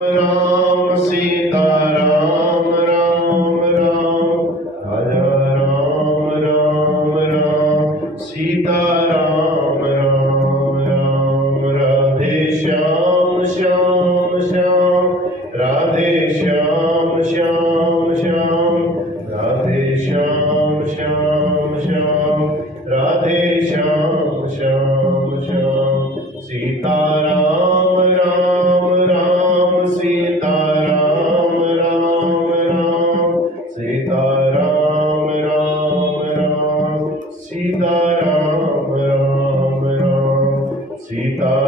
राम सीता राम राम राम राजा राम राम राम सीता राम राम राम राधे श्याम श्याम श्याम राधे श्याम श्याम श्याम राधे श्याम श्याम श्याम राधे श्याम श्याम श्याम सीता राम राम राम सीता राम राम राम सीता राम राम राम सीता राम राम राम सीता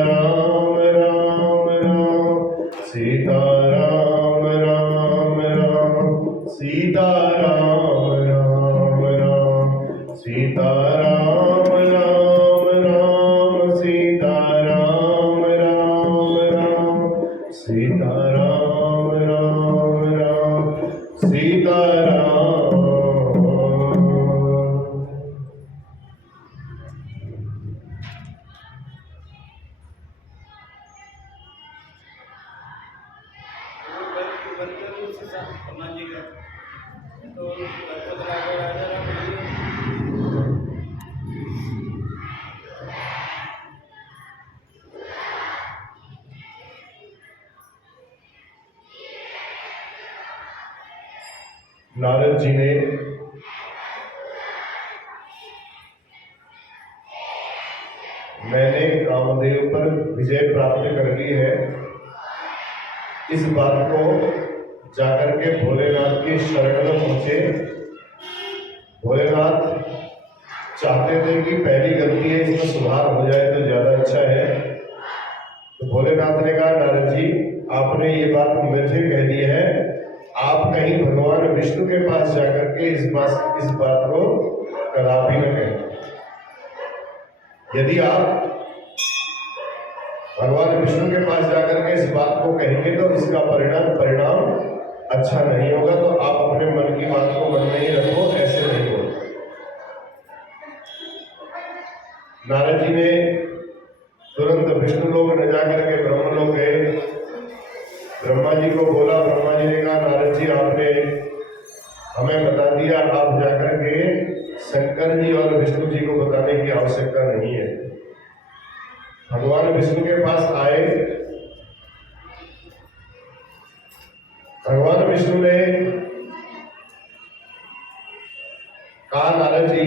राम राम राम सीता राम राम राम सीता राम राम राम सीता राम राम राम सीता राम राम राम सीता राम राम राम सीता राम राम राम सीता राम। नारद जी ने मैंने कामदेव पर विजय प्राप्त कर ली है, इस बात को जाकर के भोलेनाथ की शरण में पहुंचे। भोलेनाथ चाहते थे कि पहली गलती है इसमें सुधार हो जाए तो ज्यादा अच्छा है। तो भोलेनाथ ने कहा नारद जी आपने ये बात मुझे कह दी है, आप कहीं भगवान विष्णु के पास जाकर के इस बात को कदापि न कहें। यदि आप भगवान विष्णु के पास जाकर के इस बात को कहेंगे तो इसका परिणाम अच्छा नहीं होगा। तो आप अपने मन की बात को मन में ही रखो, ऐसे नहीं हो। नारद जी ने तुरंत विष्णु लोक न जाकर के ब्रह्म लोक गए। ब्रह्मा जी को बोला, ब्रह्मा जी ने कहा नारद जी आपने हमें बता दिया, आप जाकर के शंकर जी और विष्णु जी को बताने की आवश्यकता नहीं है। भगवान विष्णु के पास आए। भगवान विष्णु ने कहा नारद जी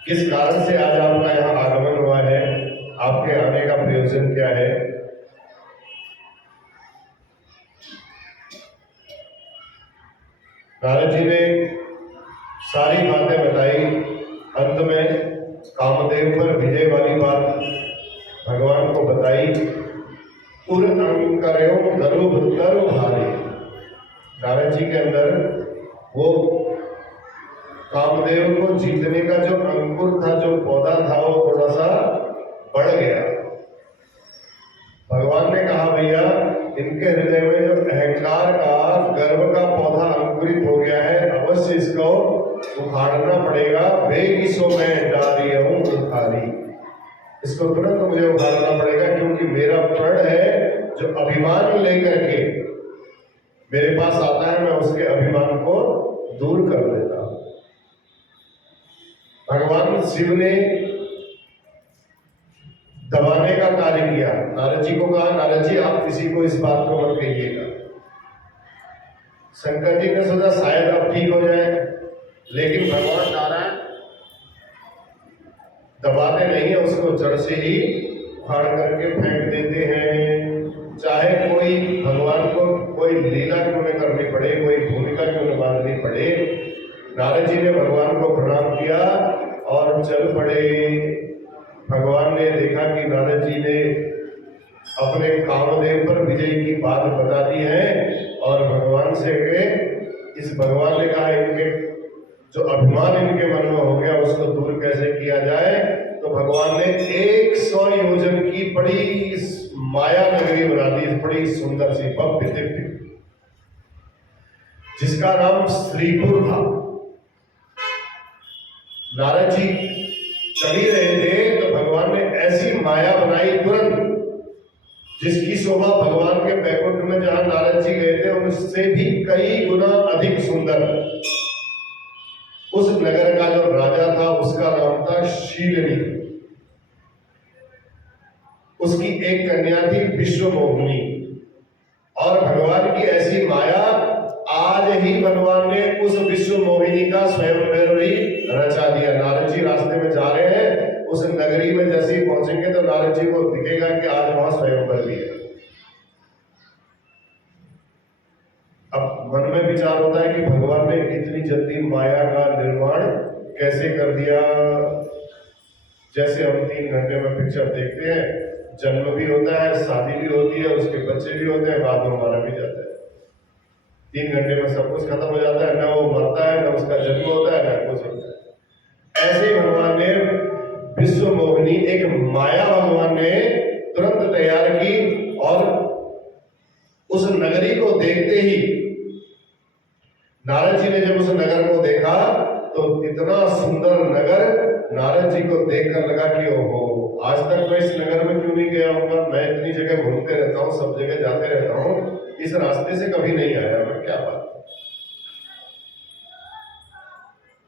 किस कारण से आज आपका यहाँ आगमन हुआ है, आपके आने का प्रयोजन क्या है। नारद जी ने सारी बातें बताई। अंत में कामदेव पर विजय वाली बात भगवान को बताई। उर अंकर्यो गर्भ तरु भारी। नारद जी के अंदर वो कामदेव को जीतने का जो अंकुर था, जो पौधा था, वो थोड़ा सा बढ़ गया। भगवान ने कहा भैया इनके हृदय में जो अहंकार का गर्व का पौधा अंकुरित हो गया है, अवश्य इसको उखाड़ना पड़ेगा। बेगिसो में डाली हूं उखाड़ी, इसको तुरंत मुझे उखाड़ना पड़ेगा, क्योंकि मेरा प्रण है जो अभिमान लेकर के मेरे पास आता है, मैं उसके अभिमान को दूर कर देता हूं। भगवान शिव ने दबाने का कार्य किया। नारद जी को कहा नारद जी आप किसी को इस बात को मत कहिएगा। शंकर जी ने सोचा शायद अब ठीक हो जाए, लेकिन भगवान नारायण दबाते नहीं है, उसको जड़ से ही उखाड़ करके फेंक देते हैं। चाहे कोई भगवान को कोई लीला क्यों न करनी पड़े, कोई भूमिका क्यों न बांधनी पड़े, नारद जी ने भगवान को प्रणाम किया और चल पड़े। भगवान ने देखा कि नारद जी ने अपने कामदेव पर विजय की बात बता दी है, और भगवान से भगवान ने कहा इनके जो अभिमान इनके मन में हो गया उसको दूर कैसे किया जाए। तो भगवान ने 100 योजन की बड़ी माया नगरी बना दी, बड़ी सुंदर सी भव्य दिव्य, जिसका नाम श्रीपुर था। नारद जी चल ही रहे थे तो भगवान ने ऐसी माया बनाई तुरंत, जिसकी शोभा भगवान के बैकुंठ में जहां नारद जी गए थे उससे भी कई गुना अधिक सुंदर। उस नगर का जो राजा था उसका नाम था शीलनी। उसकी एक कन्या थी विश्वमोहिनी। और भगवान की ऐसी माया, आज ही भगवान ने उस विश्वमोहिनी का स्वयंवर ही रचा दिया। नारद जी रास्ते में जा रहे हैं, उस नगरी में जैसे ही पहुंचेंगे तो नारद जी को दिखेगा कि आज वहां स्वयंवर भी है। अब मन में विचार होता है कि भगवान ने इतनी जल्दी माया का निर्माण कैसे कर दिया। जैसे हम 3 घंटे में पिक्चर देखते हैं, जन्म भी होता है, शादी भी होती है, उसके बच्चे भी होते हैं, बाद में मारा भी जाता है। 3 घंटे में सब कुछ खत्म हो जाता है, ना वो मरता है, ना उसका जन्म होता है, ना कुछ होता है। ऐसे ही भगवान ने विश्वमोहिनी, एक माया भगवान ने तुरंत तैयार की। और उस नगरी को देखते ही नारद जी ने जब उस नगर को देखा तो इतना सुंदर नगर नारद जी को देखकर लगा कि ओहो, आज तक मैं इस नगर में क्यों नहीं गया हूँ। मैं इतनी जगह घूमते रहता हूँ, सब जगह जाते रहता हूँ, इस रास्ते से कभी नहीं आया मैं, क्या बात।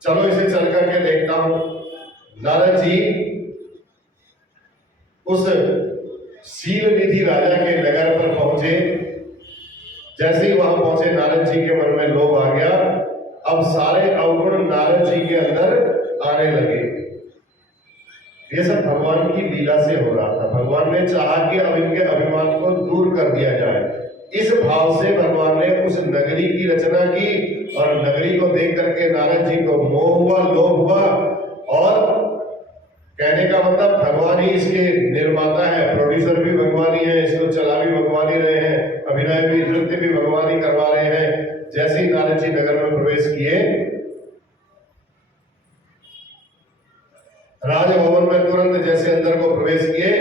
चलो इसे चल करके देखता हूं। नारद जी उस शीलनिधि राजा के नगर पर पहुंचे। जैसे ही वहां पहुंचे नारद जी के मन में लोभ आ गया। अब सारे अवगुण नारद जी के अंदर आने लगे। ये सब भगवान की लीला से हो रहा था। भगवान ने चाहा कि अब इनके अभिमान को दूर कर दिया जाए। इस भाव से भगवान ने उस नगरी की रचना की और नगरी को देख करके नारद जी को मोह हुआ, लोभ हुआ। और कहने का मतलब भगवान ही इसके निर्माता है, प्रोड्यूसर भी भगवान ही है, इसको चला भी भगवान ही रहे हैं, अभिनय भी, नृत्य भी भगवान ही करवा रहे हैं। जैसे ही नारद जी नगर में प्रवेश किए, राजभवन में तुरंत जैसे अंदर को प्रवेश किए,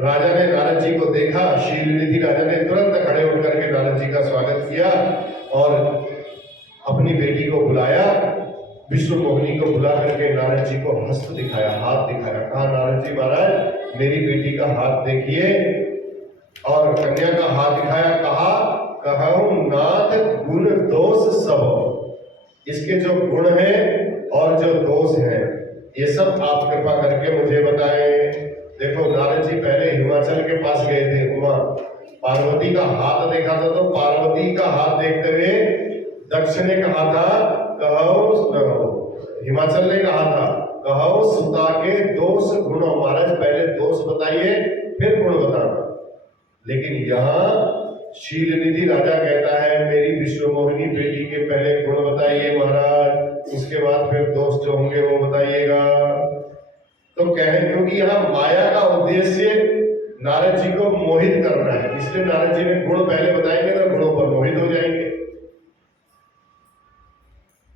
राजा ने नारद जी को देखा। शीलनिधि राजा ने तुरंत खड़े होकर के नारद जी का स्वागत किया और अपनी बेटी को बुलाया। विश्वमोहिनी को बुला करके नारद जी को हस्त दिखाया, हाथ दिखाया। कहा, नारद जी महाराज मेरी बेटी का हाथ देखिए। और कन्या का हाथ दिखाया। कहूं नाथ गुण दोष सब, इसके जो गुण हैं और जो दोष हैं ये सब आप कृपा करके मुझे बताएं। देखो नारद जी पहले हिमाचल के पास गए थे, वहां पार्वती का हाथ देखा था। तो पार्वती का हाथ देखते हुए दक्ष ने कहा था, हिमाचल ने कहा था, कहो सुता के दोष गुण। महाराज पहले दोष बताइए फिर गुण बताना। लेकिन यहाँ शीलनिधि राजा कहता है, मेरी विश्वमोहिनी बेटी के पहले गुण बताइए महाराज, उसके बाद फिर दोष जो होंगे वो बताइएगा। तो कहें क्योंकि यहाँ माया का उद्देश्य नारद जी को मोहित करना है, इसलिए नारद जी ने गुण पहले बताएंगे तो गुणों पर मोहित हो जाएंगे।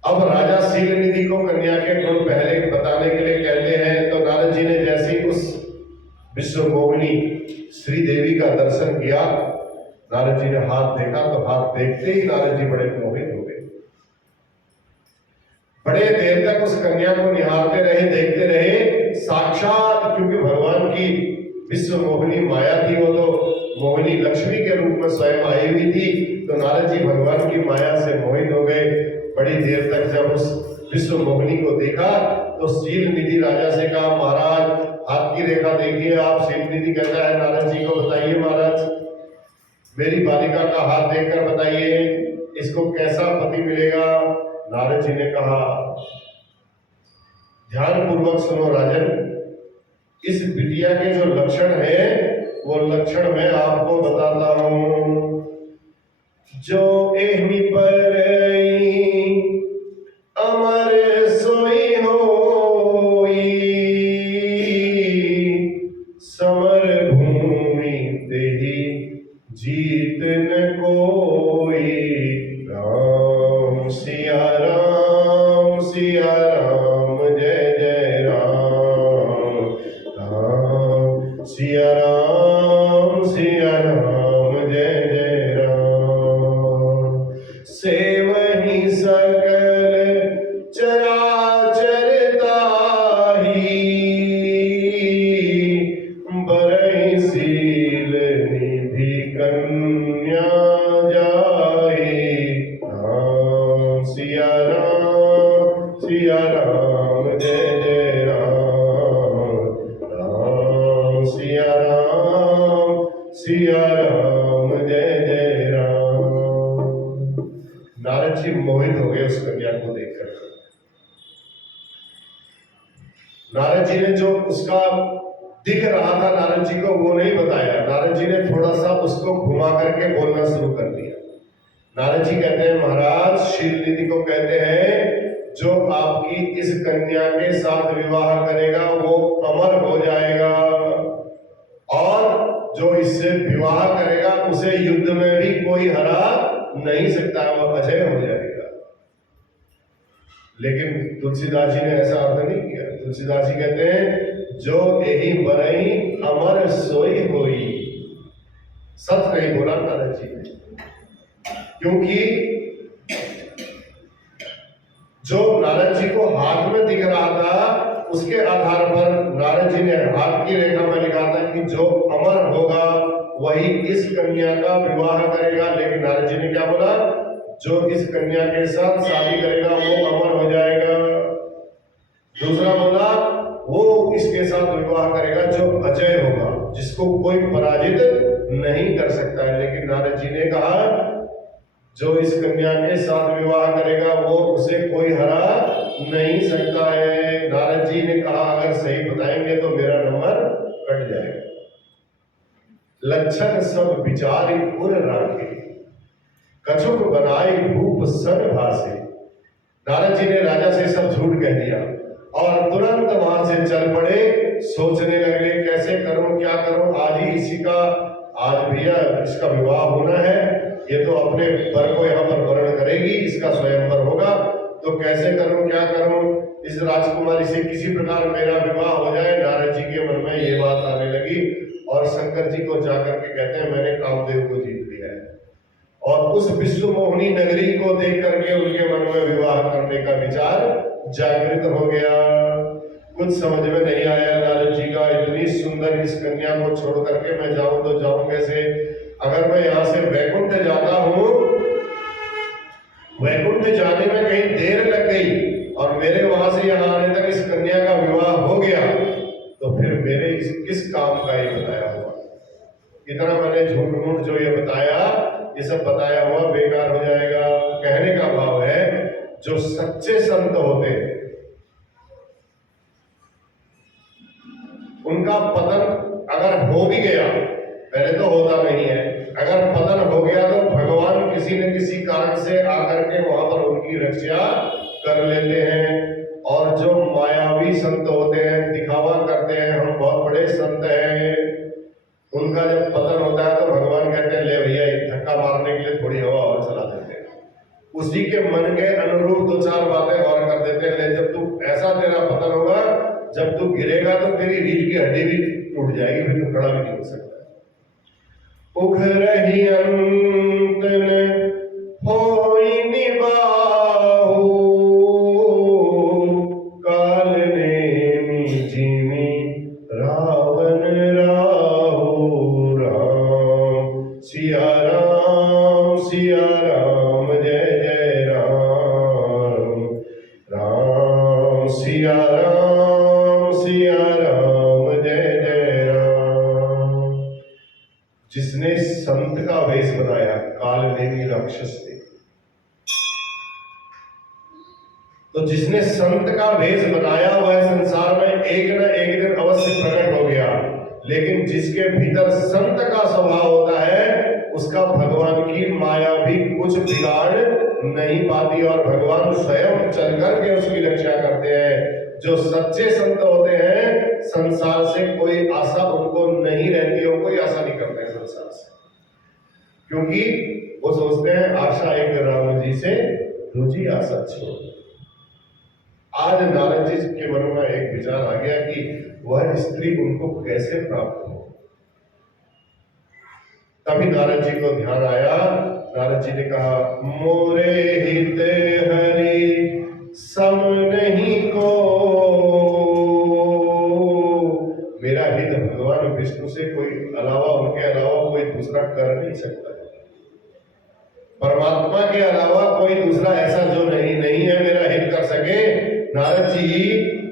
अब राजा शीलनिधि को कन्या के गुण पहले बताने के लिए कहते हैं। तो नारद जी ने जैसे ही उस विश्वमोहिनी श्री देवी का दर्शन किया, नारद जी ने हाथ देखा तो हाथ देखते ही नारद जी बड़े मोहित हो गए। बड़े देर तक उस कन्या को निहारते रहे, देखते रहे। साक्षात क्योंकि भगवान की विश्वमोहिनी माया थी, वो तो मोहिनी लक्ष्मी के रूप में स्वयं आई हुई थी। तो नारद जी भगवान की माया से मोहित हो गए। बड़ी देर तक जब उस विश्वमोहिनी को देखा तो शीलनिधि राजा से कहा, महाराज हाथ की रेखा देखिए आप। शीलनिधि कहता है, नारद जी को बताइए महाराज, मेरी बालिका का हाथ देखकर बताइए इसको कैसा पति मिलेगा। नारद जी ने कहा, ध्यान पूर्वक सुनो राजन, इस बिटिया के जो लक्षण है वो लक्षण मैं आपको बताता हूं। जो एहमी पर अमर सोई होई, समर भूमि तेहि जीत न कोई। राम सिया राम, सिया राम, जय जय राम। राम सिया राम, सिया राम, जय जय राम। सेवहि सकल चराचरता, राम जय जय राम, राम सिया राम जय जय राम। नारद जी मोहित हो गए उस कन्या को देखकर। नारद जी ने जो उसका दिख रहा था नारद जी को वो नहीं बताया। नारद जी ने थोड़ा सा उसको घुमा करके बोलना शुरू कर दिया। नारद जी कहते हैं महाराज शीलनिधि को कहते हैं जो आपकी इस कन्या के साथ विवाह करेगा वो अमर हो जाएगा, और जो इससे विवाह करेगा उसे युद्ध में भी कोई हरा नहीं सकता, वो अजय हो जाएगा। लेकिन तुलसीदास जी ने ऐसा अर्थ नहीं किया। तुलसीदास जी कहते हैं जो यही बरई अमर सोई होई। सच नहीं बोला नारद जी ने, क्योंकि जो नारद जी को हाथ में दिख रहा था उसके आधार पर नारद जी ने हाथ की रेखा में लिखा था कि जो अमर होगा वही इस कन्या का विवाह करेगा। लेकिन नारद जी ने क्या बोला? जो इस कन्या के साथ शादी करेगा वो अमर हो जाएगा। दूसरा बोला वो इसके साथ विवाह करेगा जो अजय होगा, जिसको कोई पराजित नहीं कर सकता है। लेकिन नारद जी ने कहा जो इस कन्या के साथ विवाह करेगा वो उसे कोई हरा नहीं सकता है। नारद जी ने कहा अगर सही बताएंगे तो मेरा नंबर कट जाएगा। लक्षण सब विचारी पुर राखे, कछुक बनाई भूप सन भासे। नारद जी ने राजा से सब झूठ कह दिया और तुरंत वहां से चल पड़े। सोचने लगे कैसे करूं, क्या करूं, आज ही इसी का, आज भैया इसका विवाह होना है, ये तो अपने वर को यहाँ पर वर्ण करेगी, इसका स्वयंवर होगा, तो कैसे करूं, क्या करूं, इस राजकुमारी से किसी प्रकार मेरा विवाह हो जाए। नारद जी के मन में ये बात आने लगी और शंकर जी को जाकर के कहते हैं मैंने कामदेव को जीत लिया है। और उस विश्व मोहिनी नगरी को देख करके उनके मन में विवाह करने का विचार जागृत हो गया। कुछ समझ में नहीं आया नारद जी का, इतनी सुंदर इस कन्या को छोड़ करके मैं जाऊं तो जाऊं कैसे? अगर मैं यहाँ से वैकुंठ जाता हूँ, वैकुंठ जाने में कहीं देर लग गई और मेरे वहां से यहाँ आने तक इस कन्या का विवाह हो गया तो फिर मेरे किस काम का ये बताया हुआ, इतना मैंने झूठ मूठ जो ये बताया, ये सब बताया हुआ बेकार हो जाएगा। कहने का भाव है जो सच्चे संत होते हैं उनका पतन अगर हो भी गया, पहले तो होता नहीं है, अगर पतन हो गया तो भगवान किसी न किसी कारण से आकर के वहां पर उनकी रक्षा कर लेते हैं। और जो मायावी संत होते हैं, दिखावा करते हैं हम बहुत बड़े संत हैं, उनका जब पतन होता है तो भगवान कहते हैं ले भैया धक्का मारने के लिए थोड़ी हवा और चला देते हैं, उसी के मन के अनुरूप दो चार बातें और कर देते हैं। ले जब तू ऐसा तेरा पतन होगा, जब तू गिरेगा तो तेरी रीढ़ की हड्डी भी टूट जाएगी, फिर तू खड़ा भी नहीं हो सकता। उख रही अंतन होई निबाहु, काल नेमि जिमि रावण राहु। राम सिया राम जय जय राम, राम सिया राम जय जय राम। जिसने संत का वेश बनाया काल नेमि राक्षस ने, तो जिसने संत का वेश बनाया वह संसार में एक न एक दिन अवश्य प्रकट हो गया। लेकिन जिसके भीतर संत का स्वभाव होता है उसका भगवान की माया भी कुछ बिगाड़ नहीं पाती और भगवान स्वयं चल करके उसकी रक्षा करते हैं। जो सच्चे संत होते हैं संसार से कोई आशा उनको नहीं रहती, और कोई आशा नहीं करते हैं संसार से, क्योंकि वो सोचते हैं आशा एक राम जी से दूजी आशा छोड़। आज नारद जी के मन में एक विचार आ गया कि वह स्त्री उनको कैसे प्राप्त हो। तभी नारद जी को ध्यान आया, नारद जी ने कहा मोरे हित हरि सम नहीं को, मेरा हित भगवान विष्णु से कोई अलावा, उनके अलावा कोई दूसरा कर नहीं सकता। परमात्मा के अलावा कोई दूसरा ऐसा जो नहीं है नारद जी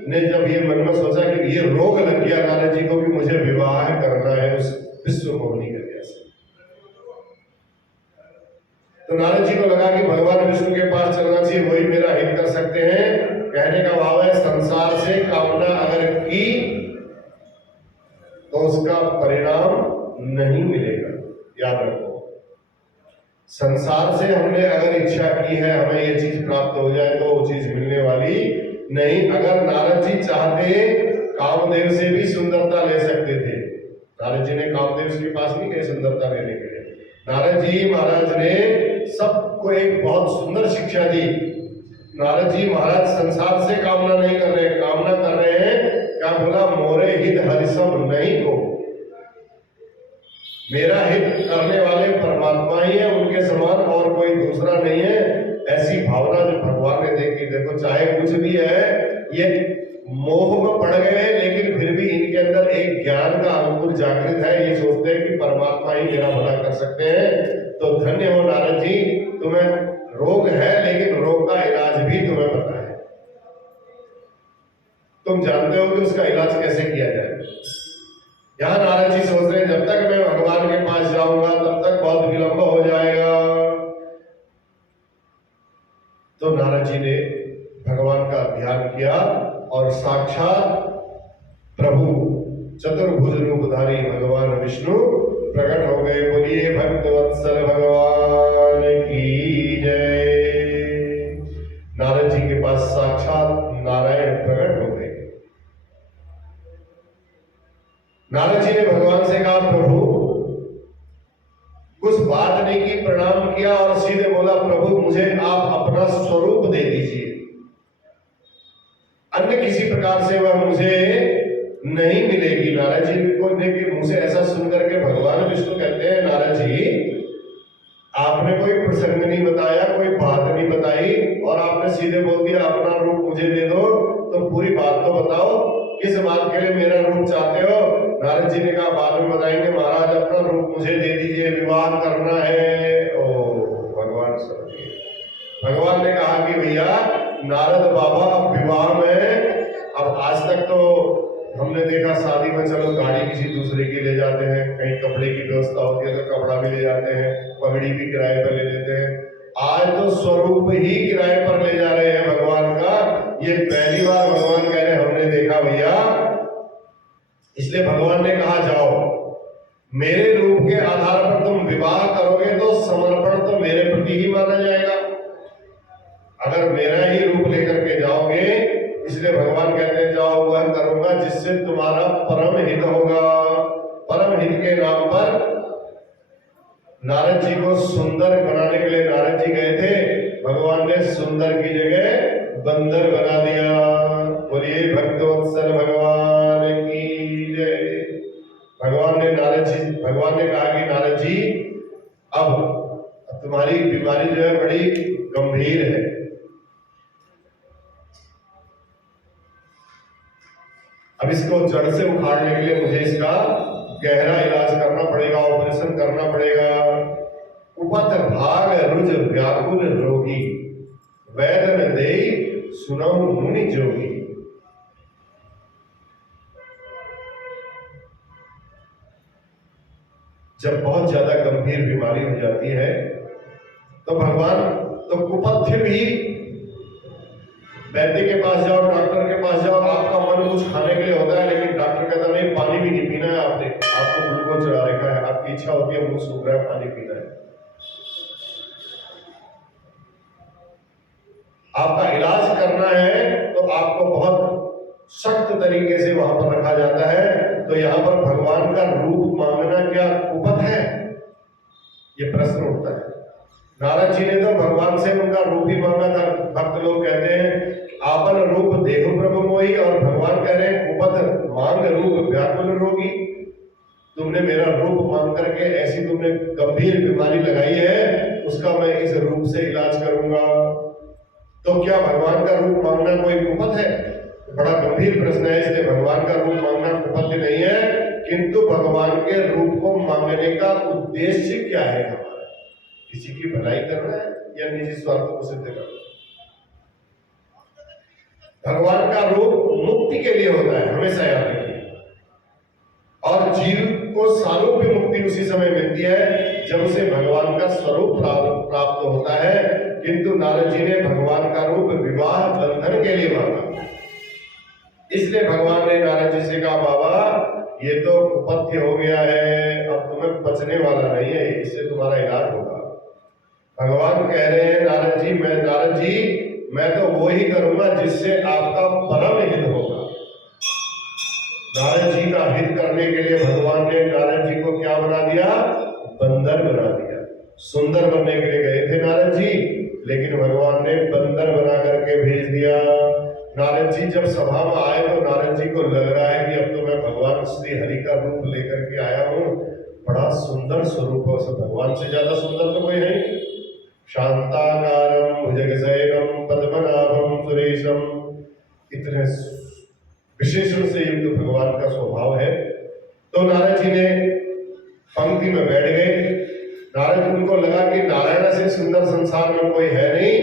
ने जब ये मन में सोचा कि ये रोग लग गया नारद जी को कि मुझे विवाह करना है उस विश्व मोहिनी कन्या से, तो नारद जी को लगा कि भगवान विष्णु के पास चलना चाहिए, वही मेरा हित कर सकते हैं। कहने का भाव है संसार से कामना अगर की तो उसका परिणाम नहीं मिलेगा। याद रखो, संसार से हमने अगर इच्छा की है हमें ये चीज प्राप्त हो जाए तो वो चीज मिलने वाली नहीं। अगर नारद जी चाहते कामदेव से भी सुंदरता ले सकते थे। नारद जी ने कामदेव के पास नहीं गए सुंदरता लेने के लिए। नारद जी महाराज ने सबको एक बहुत सुंदर शिक्षा दी। नारद जी महाराज संसार से कामना नहीं कर रहे, कामना कर रहे हैं क्या बोला, मोरे हित हरिसम नहीं को, मेरा हित करने वाले परमात्मा ही है, उनके समान और कोई दूसरा नहीं है। ऐसी भावना जो भगवान ने देखी। देखो चाहे कुछ भी है, ये मोह में पड़ गए लेकिन फिर भी इनके अंदर एक ज्ञान का अंकुर जागृत है। ये सोचते हैं कि परमात्मा ही मेरा भला कर सकते हैं। तो धन्य हो नारद जी, तुम्हें रोग है लेकिन रोग का इलाज भी तुम्हें पता है, तुम जानते हो कि उसका इलाज कैसे किया जाए। यहां नारद जी सोच रहे हैं जब तक मैं भगवान के पास जाऊंगा तब तक बहुत विलंब हो जाएगा। तो नारद जी ने भगवान का ध्यान किया और साक्षात प्रभु चतुर्भुज रूपधारी भगवान विष्णु प्रकट हो गए। बोलिए भक्तवत्सल भगवान की जय। नारद जी के पास साक्षात नारायण प्रकट हो गए। नारद जी ने भगवान से कहा प्रभु, कुछ बात नहीं की, प्रणाम किया और सीधे बोला प्रभु मुझे आप अपना स्वरूप दे दीजिए, अन्य किसी प्रकार से वह मुझे नहीं मिलेगी। नारद जी को देखिए मुझे ऐसा सुनकर के भगवान विष्णु कहते हैं नारद जी आपने कोई प्रसंग नहीं बताया, कोई बात नहीं बताई और आपने सीधे बोल दिया अपना रूप मुझे दे दो। तो पूरी बात तो बताओ, किस बात के लिए मेरा रूप चाहते हो। नारद जी ने कहा बाद में बताएंगे महाराज, अपना रूप मुझे दे दीजिए, विवाह करना है। ओ भगवान समझिए, भगवान ने कहा कि भैया नारद बाबा अब विवाह में, अब आज तक तो हमने देखा शादी में चलो गाड़ी किसी दूसरे की ले जाते हैं, कहीं कपड़े की व्यवस्था होती है तो कपड़ा भी ले जाते हैं, पगड़ी भी किराए पर ले लेते हैं। आज तो स्वरूप ही किराए पर ले जा रहे हैं भगवान का। ये पहली बार भगवान कह रहे हमने देखा भैया। इसलिए भगवान ने कहा जाओ मेरे रूप के आधार पर तुम विवाह करोगे तो समर्पण तो मेरे प्रति ही माना जाएगा, अगर मेरा ही रूप लेकर के जाओगे। इसलिए भगवान कहते हैं जाओ वह करूंगा जिससे तुम्हारा परम हित होगा। परम हित के नाम पर नारद जी को सुंदर बनाने के लिए नारद जी गए थे, भगवान ने सुंदर की जगह बंदर बना दिया। बोलिए भक्तवत्सल भगवान की जय। भगवान ने कहा कि नारद जी अब तुम्हारी बीमारी जो है बड़ी गंभीर है, अब इसको जड़ से उखाड़ने के लिए मुझे इसका गहरा इलाज करना पड़ेगा, ऑपरेशन करना पड़ेगा। उपत भाग रुज व्याकुल रोगी, वैदन देई सुनऊ मुनि जोगी। जब बहुत ज्यादा गंभीर बीमारी हो जाती है तो भगवान तो कुपथ भी वैद्य के पास जाओ, डॉक्टर के पास जाओ, आपका मन कुछ खाने के लिए होता है लेकिन डॉक्टर कहता नहीं पानी भी नहीं पीना है, आपने आपको ग्लूकोज चढ़ा रखा है, आपकी इच्छा होती है मुंह सूख रहा है पानी पीना है। आपका इलाज करना है तो आपको बहुत सख्त तरीके से वहां पर रखा जाता है। तो यहाँ पर भगवान का रूप मांगना क्या कुपथ है, ये प्रश्न उठता है। नारद जी ने तो भगवान से उनका रूप ही मांगा था। भक्त लोग कहते हैं आपन रूप देहु प्रभु मोही, और भगवान कह रहे हैं कुपथ मांग रूप व्याकुल रोगी। तुमने मेरा रूप मांग करके ऐसी तुमने गंभीर बीमारी लगाई है, उसका मैं इस रूप से इलाज करूंगा। तो क्या भगवान का रूप मांगना कोई कुपथ है? बड़ा गंभीर प्रश्न है। इसलिए भगवान का रूप मांगना कुपथ नहीं है, किंतु भगवान के रूप को मांगने का उद्देश्य क्या है हमारा? किसी की भलाई करना है या निजी स्वार्थ को सिद्ध करना? भगवान का रूप मुक्ति के लिए होता है, हमेशा याद रखिए। और जीव को सारूप्य मुक्ति उसी समय मिलती है जब उसे भगवान का स्वरूप प्राप्त होता है। किंतु नारद जी ने भगवान का रूप विवाह बंधन के लिए मांगा, इसलिए भगवान ने नारद जी से कहा, बाबा ये तो कुपथ्य हो गया है, अब तुम्हें बचने वाला नहीं है, इससे तुम्हारा इलाज होगा। भगवान कह रहे हैं, नारद जी मैं तो वो ही करूंगा जिससे आपका परम हित होगा। नारद जी का हित करने के लिए भगवान ने नारद जी को क्या बना दिया? बंदर बना दिया। सुंदर बनने के लिए गए थे नारद जी, लेकिन भगवान ने बंदर बना करके भेज दिया। नारद जी जब सभा में आए तो नारद जी को लग रहा है कि अब तो मैं भगवान श्री हरि का रूप लेकर के आया हूँ, बड़ा सुंदर स्वरूप है, भगवान से ज्यादा सुंदर तो कोई नहीं। शांताकारं भुजगशयनं पद्मनाभं सुरेशम, इतने विशेषण से युक्त भगवान का स्वभाव है। तो नारद जी ने पंक्ति में बैठ गए। नारद उनको लगा कि नारायण से सुंदर संसार में कोई है नहीं,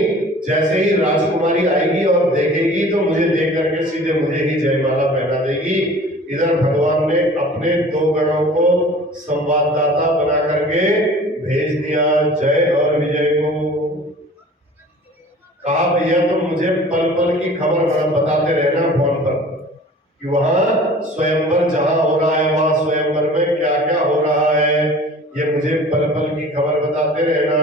जैसे ही राजकुमारी आएगी और देखेगी तो मुझे देख करके सीधे मुझे ही जयमाला पहना देगी। इधर भगवान ने अपने दो गणों को संवाददाता बना करके भेज दिया जय और विजय को। कहा, भैया तुम मुझे पल पल की खबर बताते रहना फोन पर कि वहां स्वयंवर जहां हो रहा है, वहां स्वयंवर में क्या क्या हो रहा है, ये मुझे पल पल की खबर बताते रहना।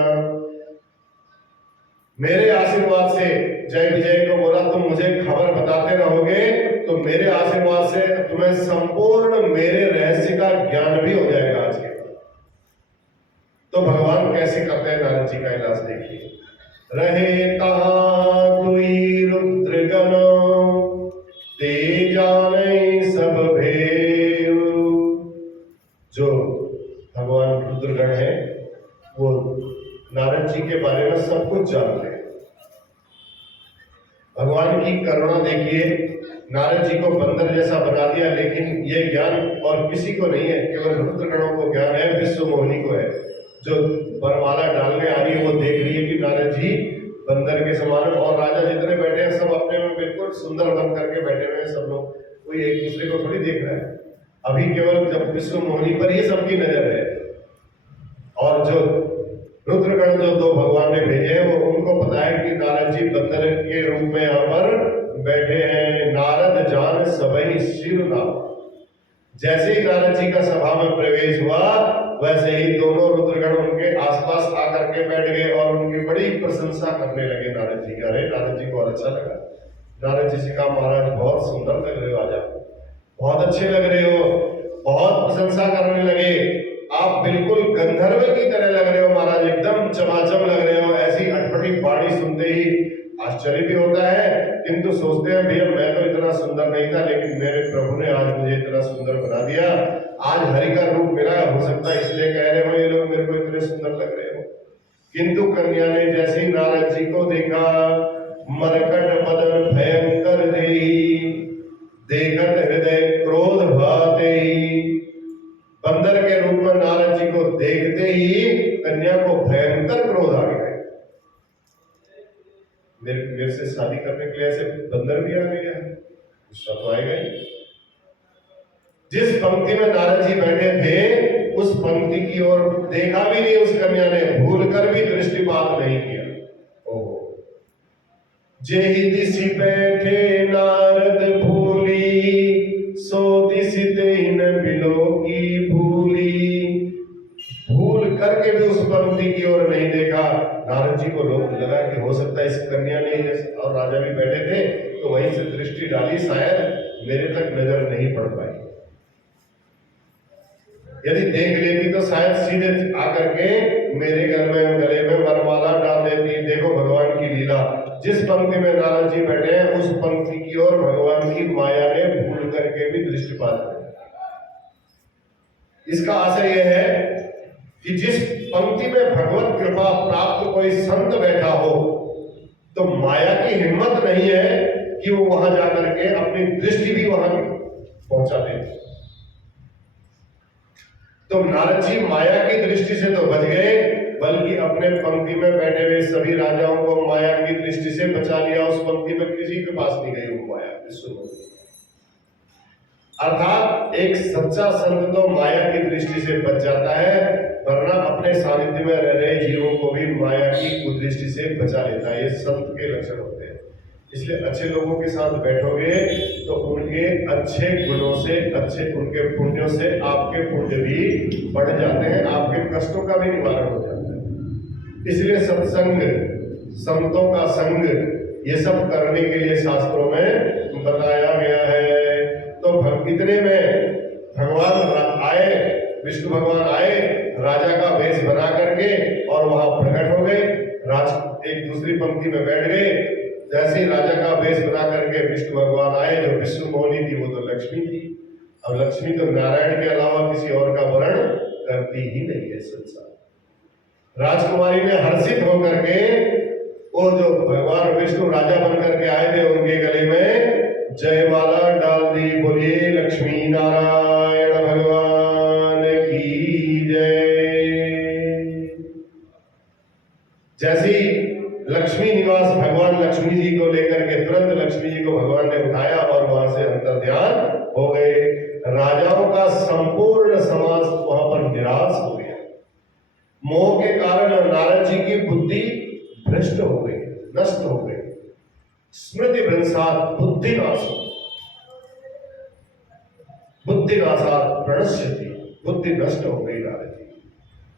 मेरे आशीर्वाद से जय विजय को बोला, तुम मुझे खबर बताते रहोगे तो मेरे आशीर्वाद से तुम्हें संपूर्ण मेरे रहस्य का ज्ञान भी हो जाएगा आज के बाद। तो भगवान कैसे करते हैं नारद जी का इलाज देखिए। रहे कहाँ दुई रुद्रगण, ते जाने सब भेव। जो भगवान रुद्रगण है वो नारद जी के बारे में सब कुछ जानते हैं। भगवान की करुणा देखिए, नारद जी को बंदर जैसा बना दिया, लेकिन ये ज्ञान और किसी को नहीं है, केवल रुद्रगणों को ज्ञान है, विश्व मोहिनी को है। जो बरमाला डालने आ रही है वो देख रही है कि नारद जी बंदर के समान, और राजा जितने बैठे हैं सब अपने में बिल्कुल सुंदर बन करके बैठे हुए हैं सब लोग, कोई एक दूसरे को थोड़ी देख रहा है। अभी केवल जब विश्व मोहिनी पर ही सबकी नजर है। और जो रुद्रगण जो दो भगवान ने भेजे हैं वो उनको पता है कि नारद जी बंदर के रूप में यहाँ पर बैठे हैं। नारद जान सबही शिव नाम। जैसे ही नारद जी का सभा में प्रवेश हुआ वैसे ही दोनों रुद्रगण उनके आसपास आकर के बैठ गए और उनकी बड़ी प्रशंसा करने लगे नारद जी का। अरे नारद जी को अच्छा लगा। नारद जी से कहा, महाराज बहुत सुंदर लग रहे हो, आज आप बहुत अच्छे लग रहे हो। बहुत प्रशंसा करने लगे, आप बिल्कुल गंधर्व की तरह लग रहे हो महाराज, एकदम चमाचम लग रहे हो। ऐसी अटपटी वाणी सुनते ही आश्चर्य भी होता है, किंतु सोचते हैं भैया मैं तो इतना सुंदर नहीं था, लेकिन मेरे प्रभु ने आज मुझे इतना सुंदर बना दिया। आज हरि का रूप मिला, हो सकता है इसलिए कह रहे हो ये लोग मेरे को इतने सुंदर लग रहे हो। किंतु कन्या ने जैसे ही नारद जी को देखा, मरकट बदन भयंकर देहि, देखत हृदय क्रोध भाते। बंदर के रूप में नारद जी को देखते ही कन्या को भयंकर क्रोध आ गया। मेरे से शादी करने के लिए ऐसे बंदर भी आ गया, गुस्सा तो आएगा ही। जिस पंक्ति में नारद जी बैठे थे उस पंक्ति की ओर देखा भी नहीं उस कन्या ने, भूलकर भी दृष्टिपात नहीं किया। ओहो, जेहि दिशि बैठे नारद भूली, सो दिशि तेहि न बिलोकी भूली। भूल करके भी उस पंक्ति की ओर नहीं देखा। नारद जी को लोग लगा कि हो सकता है इस कन्या ने, और राजा भी बैठे थे तो वहीं से दृष्टि डाली, शायद मेरे तक नजर नहीं पड़ पाई। यदि देख लेती तो शायद सीधे आकर के मेरे गले में वरमाला डाल देती। देखो भगवान की लीला, जिस पंक्ति में नारद जी बैठे हैं उस पंक्ति की ओर भगवान की माया ने भूल करके भी दृष्टिपात किया। इसका आशय यह है कि जिस पंक्ति में भगवत कृपा प्राप्त कोई संत बैठा हो तो माया की हिम्मत नहीं है कि वो वहां जाकर के अपनी दृष्टि भी वहां पहुंचा दे। तो नारद जी माया की दृष्टि से तो बच गए, बल्कि अपने पंक्ति में बैठे हुए सभी राजाओं को माया की दृष्टि से बचा लिया। उस पंक्ति में किसी के पास नहीं गई वो माया विश्व। अर्थात एक सच्चा संत तो माया की दृष्टि से बच जाता है, वरना अपने सानिध्य में रह रहे जीवों को भी माया की कुदृष्टि से बचा लेता है। ये संत के लक्षण होते हैं। इसलिए अच्छे लोगों के साथ बैठोगे तो उनके अच्छे गुणों से, अच्छे उनके पुण्यों से आपके पुण्य भी बढ़ जाते हैं, आपके कष्टों का भी निवारण हो जाता है। इसलिए सत्संग, संतों का संग, ये सब करने के लिए शास्त्रों में बताया गया है। तो इतने में भगवान आए, विष्णु भगवान आए राजा का वेश बना करके और वहां प्रकट हो गए। राज एक दूसरी पंक्ति में बैठ गए। जैसे ही राजा का वेश बना करके विष्णु भगवान आए, जो विष्णु मोहिनी थी वो तो लक्ष्मी थी। अब लक्ष्मी तो नारायण के अलावा किसी और का वर्ण करती ही नहीं है संसार। राजकुमारी ने हर्षित होकर के वो जो भगवान विष्णु राजा बन करके आए थे उनके गले में जयमाला डाल दी। बोलिए लक्ष्मी नारायण भगवान की जय। जैसी लक्ष्मी निवास भगवान लक्ष्मी जी को लेकर के तुरंत लक्ष्मी जी को भगवान ने उठाया और वहां से अंतर ध्यान हो गए। राजाओं का संपूर्ण समाज वहां पर निराश हो गया। मोह के कारण नारद जी की बुद्धि भ्रष्ट हो गई, नष्ट हो गई। स्मृति भ्रंशात् बुद्धिनाश, बुद्धिनाशात् प्रणश्यति, बुद्धि नष्ट हो गई नारद जी।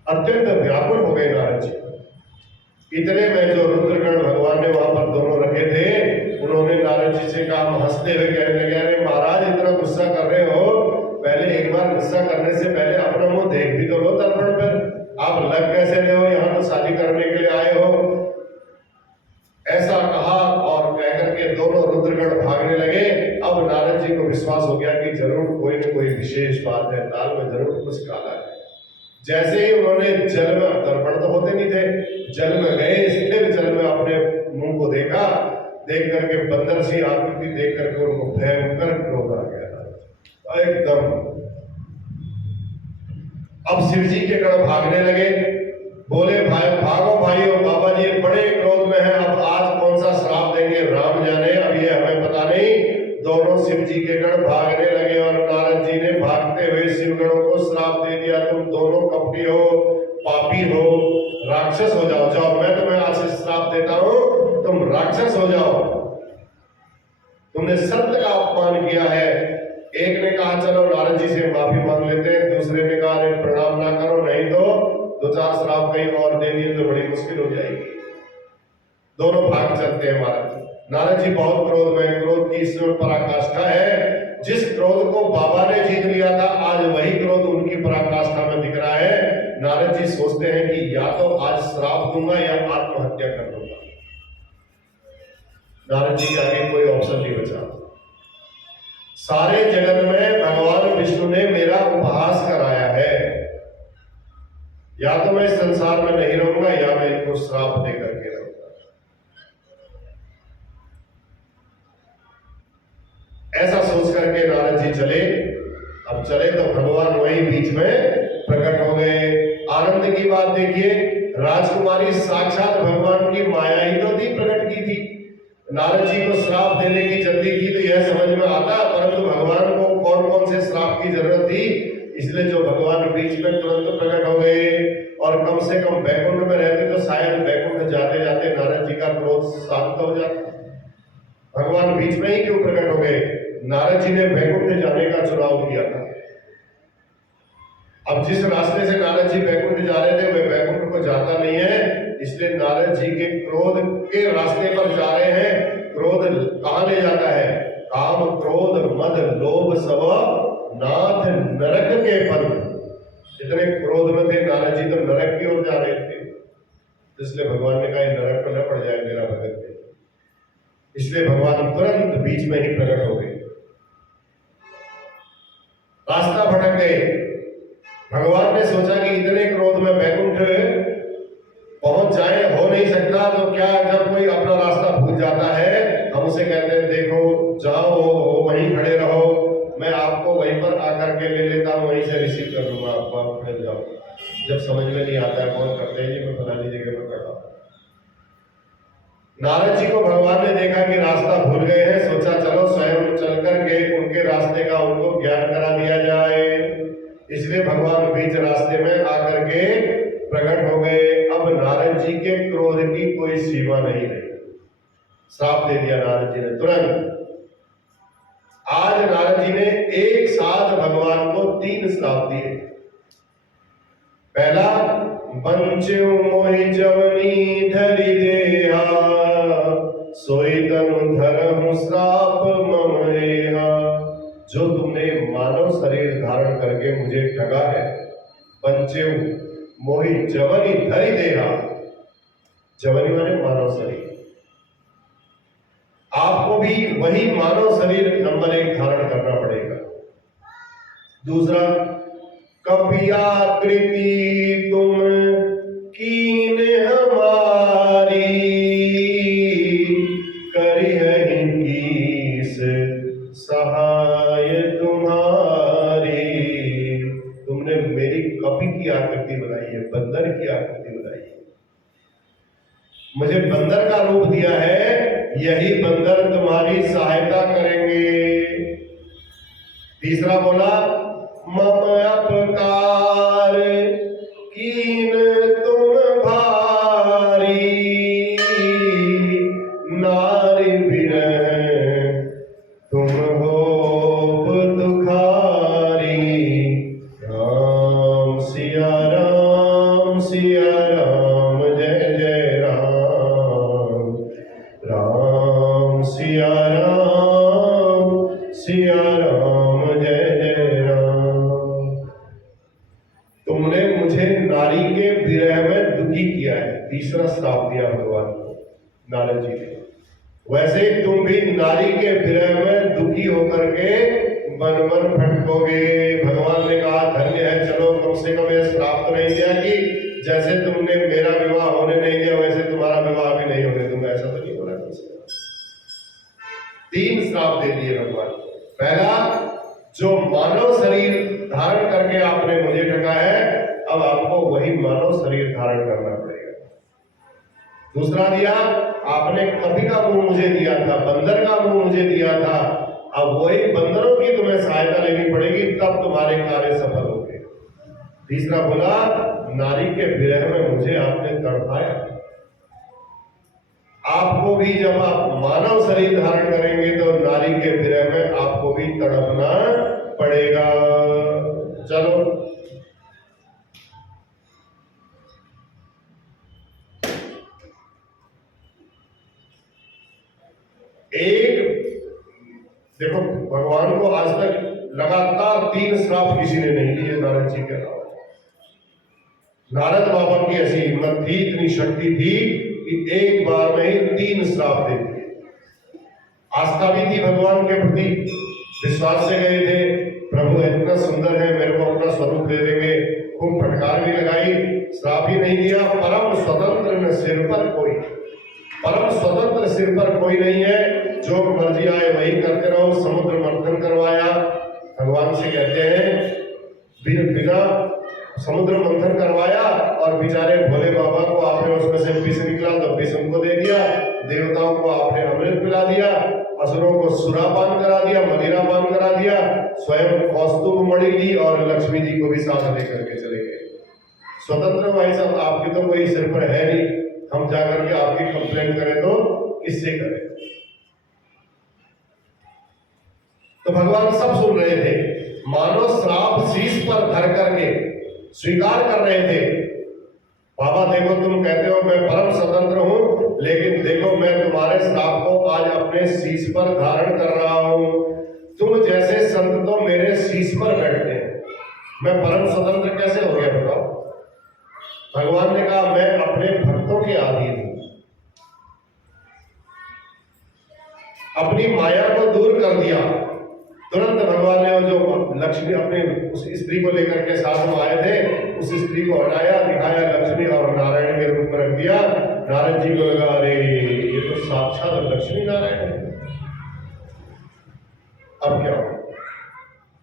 अत्यंत व्याकुल हो गए नारद जी। इतने में जो रुद्रगण भगवान ने वहां पर दोनों रखे थे, उन्होंने नारद जी से कहा, हंसते हुए कहने लगे, अरे महाराज इतना गुस्सा कर रहे हो, पहले एक बार गुस्सा करने से पहले अपना मुंह देख भी तो लो दर्पण पर। आप लग कैसे रहे हो, यहाँ तो शादी करने के लिए आए हो। ऐसा कहा और कहकर के दोनों रुद्रगण भागने लगे। अब नारद जी को विश्वास हो गया कि जरूर कोई न कोई विशेष बात है, दाल में जरूर कुछ काला है। जैसे ही उन्होंने जल में, दर्पण तो होते नहीं थे, जल में गए, स्थिर जल में अपने मुंह को देखा, देख करके बंदर सी आकृति देख करके उनको भयंकर क्रोध आ गया एकदम। अब शिव जी के गण भागने लगे, बोले भाई भागो भाइयों, बाबा जी बड़े क्रोध में है, अब आज कौन सा श्राप देंगे राम जाने, अब ये हमें पता नहीं। दोनों शिव जी के गण भागने लगे और नारद जी ने भागते हुए शिव गणों को श्राप दे दिया, तुम दोनों कपटी हो, पापी हो, राक्षस हो जाओ। जाओ, मैं तुम्हें आज से श्राप देता हूं, तुम राक्षस हो जाओ। तुमने सत्य का अपमान किया है। एक ने कहा चलो नारद जी से माफी मांग लेते हैं, दूसरे ने कहा अरे प्रणाम ना करो, नहीं तो दो चार श्राप कहीं और दे दिए तो बड़ी मुश्किल हो जाएगी। दोनों भाग चलते हैं महाराज। नारद जी बहुत क्रोध में, क्रोध की ईश्वर पराकाष्ठा है। जिस क्रोध को बाबा ने जीत लिया था, आज वही क्रोध उनकी पराकाष्ठा में दिख रहा है। नारद जी सोचते हैं कि या तो आज श्राप दूंगा या आत्महत्या कर लूंगा। नारद जी के आगे कोई ऑप्शन नहीं बचा। सारे जगत में भगवान विष्णु ने मेरा उपहास कराया है, या तो मैं संसार में नहीं रहूंगा या मैं इनको श्राप देकर के रहूंगा। ऐसा सोच करके नारद जी चले। अब चले तो भगवान वही बीच में प्रकट हो गए। आनंद की बात देखिए, राजकुमारी साक्षात भगवान की माया ही तो थी, प्रकट की थी। नारद जी को श्राप देने की जल्दी थी तो यह समझ में आता, परंतु भगवान को कौन कौन से श्राप की जरूरत थी, इसलिए जो भगवान बीच में तुरंत प्रकट हो गए। और कम से कम बैकुंठ में रहते तो शायद बैकुंठ जाते जाते नारद जी का क्रोध शांत हो जाता। भगवान बीच में ही क्यों प्रकट हो गए? नारद जी ने बैकुंठ जाने का चुनाव किया था। अब जिस रास्ते से नारद जी बैकुंठ जा रहे थे वह बैकुंठ को जाता नहीं है, इसलिए नारद जी के क्रोध के रास्ते पर जा रहे हैं। क्रोध कहां ले जाता है? काम क्रोध मद लोभ सब नाथ नरक के पंथ। इतने क्रोध में थे नारद जी तो नरक की ओर जा रहे थे, इसलिए भगवान ने कहा नरक को न पड़ जाए मेरा भगत में। इसलिए भगवान तुरंत बीच में ही प्रकट हो गए। रास्ता भटक गए। भगवान ने सोचा कि इतने क्रोध में बैकुंठ पहुंच जाए, हो नहीं सकता। तो क्या जब कोई अपना रास्ता भूल जाता है, हम उसे कहते हैं देखो जाओ वहीं खड़े रहो, मैं आपको वहीं पर आकर के ले लेता हूं, वहीं से रिसीव कर लूंगा आपको, आप खड़े जाओ। जब समझ में नहीं आता है कौन करते हैं जी, मैं फलानी जगह पर करता हूँ। नारद जी को भगवान ने देखा कि रास्ता भूल गए हैं, सोचा चलो स्वयं चल करके उनके रास्ते का उनको ज्ञान करा दिया जाए। इसलिए भगवान बीच रास्ते में आकर के प्रकट हो गए। अब नारद जी के क्रोध की कोई सीमा नहीं रही, श्राप दे दिया नारद जी ने तुरंत। आज नारद जी ने एक साथ भगवान को 3 श्राप दिए। पहला, बंच्यु मोहि जवनी धरि देहा, सोई तनु धरम श्राप मम एहा। जो तुमने मानव शरीर धारण करके मुझे ठगा है, बंच्यु मोहि जवनी धरि देहा, जवनी माने मानव शरीर, आपको भी वही मानव शरीर नंबर 1 धारण करना पड़ेगा। दूसरा, कपियाकृति तुम कीन हमारी, करिहहि कीस सहाय तुम्हारी। तुमने मेरी कपि की आकृति बनाई है, बंदर की आकृति बनाई है, मुझे बंदर का रूप दिया है, यही बंदर तुम्हारी सहायता करेंगे। तीसरा बोला, मम अपकार कीन तुम भारी, नारी बिरह तुम हो दुखारी। राम सिया राम जय जय राम, राम सिया राम जय जय राम। तुमने मुझे नारी के विरह में दुखी किया है, तीसरा श्राप दिया भगवान को नारद जी ने। वैसे ही तुम भी नारी के विरह में दुखी होकर के वन वन भटकोगे। भगवान ने कहा धन्य है, चलो कम से कम ये श्राप तो नहीं दिया कि जैसे तुमने मेरा विवाह होने नहीं दिया वैसे तुम्हारा विवाह भी नहीं होने दूंगा, ऐसा तो नहीं हो रहा तुमसे। 3 श्राप दे दिए भगवान। पहला, जो मानव शरीर धारण करके आपने मुझे ठगा है, अब आपको वही मानव शरीर धारण करना पड़ेगा। दूसरा दिया, आपने कपि का मुंह मुझे दिया था, बंदर का मुंह मुझे दिया था, अब वही बंदरों की तुम्हें सहायता लेनी पड़ेगी, तब तुम्हारे कार्य सफल होंगे। तीसरा बोला, नारी के विरह में मुझे आपने तड़पाया। आपको भी जब आप मानव शरीर धारण करेंगे तो नारी के विरह में आपको भी तड़पना पड़ेगा। चलो, एक देखो, भगवान को आज तक लगातार 3 श्राप किसी ने नहीं दिए नारद जी के अलावा। नारद बाबा की ऐसी हिम्मत थी, इतनी शक्ति थी कि एक बार में ही 3 श्राप दे दिए। आस्था भी थी भगवान के प्रति, विश्वास से गए थे, प्रभु इतना सुंदर है, मेरे को अपना स्वरूप दे देंगे, खूब फटकार भी लगाई, श्राप ही नहीं दिया। परम स्वतंत्र न सिर पर कोई, परम स्वतंत्र सिर पर कोई नहीं है, जो मर्जी आए वही करते रहो। समुद्र मंथन करवाया, भगवान से कहते हैं बिना समुद्र मंथन करवाया और बेचारे भोले बाबा को आपने उसमें से विष निकला तो विष उनको दे दिया, देवताओं को आपने अमृत पिला दिया, असुरों को सुरापान करा दिया, मदिरापान करा दिया, स्वयं कौस्तुभ मणि ली और लक्ष्मी जी को भी साथ लेकर के चले गए। स्वतंत्र भाई साहब, आपकी तो कोई सिर पर है नहीं, हम जाकर के आपकी कंप्लेंट करें तो किससे करें। तो भगवान सब सुन रहे थे, मानो श्राप शीश पर धर करके स्वीकार कर रहे थे। बाबा देखो, तुम कहते हो मैं परम स्वतंत्र हूं, लेकिन देखो मैं तुम्हारे श्राप को आज अपने शीश पर धारण कर रहा हूं। तुम जैसे संत तो मेरे शीश पर बैठते हैं, मैं परम स्वतंत्र कैसे हो गया बताओ। भगवान ने कहा मैं अपने भक्तों के अधीन हूं, अपनी माया को दूर कर दिया। तुरंत भगवान ने जो लक्ष्मी अपने उस स्त्री को लेकर के साथ में आए थे, उस स्त्री को हटाया, दिखाया लक्ष्मी और नारायण के रूप में रख दिया। नारद जी को लगा अरे ये तो साक्षात लक्ष्मी नारायण है। अब क्या हो,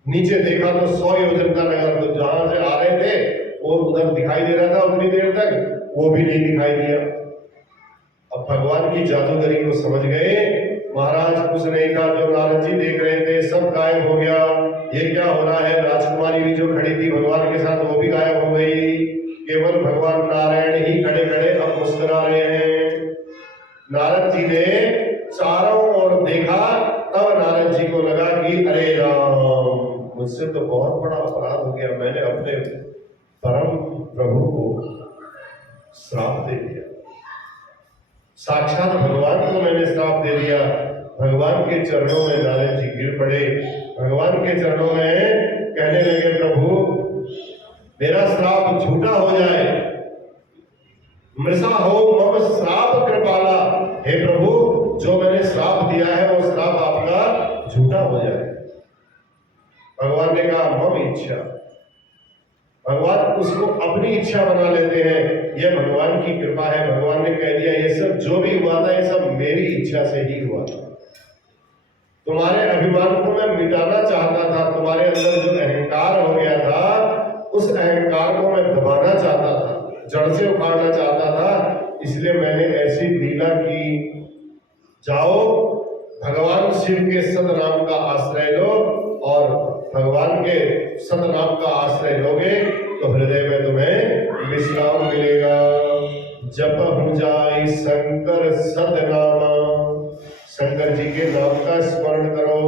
नीचे देखा तो 100 योजन का नगर, तो जहां से आ रहे थे वो उधर दिखाई दे रहा था उतनी देर तक, वो भी नहीं दिखाई दिया। अब भगवान की जादूगरी को समझ गए महाराज। कुछ नहीं था, जो नारद जी देख रहे थे सब गायब हो गया। ये क्या हो रहा है? राजकुमारी भी जो खड़ी थी भगवान के साथ वो भी गायब हो गई। केवल भगवान नारायण ही खड़े खड़े अब मुस्कुरा रहे हैं। नारद जी ने चारों ओर देखा, तब नारद जी को लगा कि अरे राम, मुझसे तो बहुत बड़ा अपराध हो गया। मैंने अपने परम प्रभु को श्राप दे दिया। साक्षात भगवान को मैंने श्राप दे दिया। भगवान के चरणों में नारद जी गिर पड़े। भगवान के चरणों में कहने लगे, प्रभु मेरा श्राप झूठा हो जाए, मृषा हो मम श्राप कृपाला। हे प्रभु, जो मैंने श्राप दिया है वो श्राप आपका झूठा हो जाए। भगवान ने कहा मम इच्छा। भगवान उसको अपनी इच्छा बना लेते हैं, यह भगवान की कृपा है। भगवान ने कह दिया ये सब जो भी हुआ था ये सब मेरी इच्छा से ही हुआ था। तुम्हारे अभिमान को मैं मिटाना चाहता था, तुम्हारे अंदर जो अहंकार हो गया था उस अहंकार को मैं दबाना चाहता था, जड़ से उखाड़ना चाहता था, इसलिए मैंने ऐसी लीला की। जाओ भगवान शिव के सतनाम का आश्रय लो, और भगवान के सतनाम का आश्रय लोगे तो हृदय में तुम्हें विश्राम मिलेगा। जपहु जाय शंकर सतनामा, शंकर जी के नाम का स्मरण करो,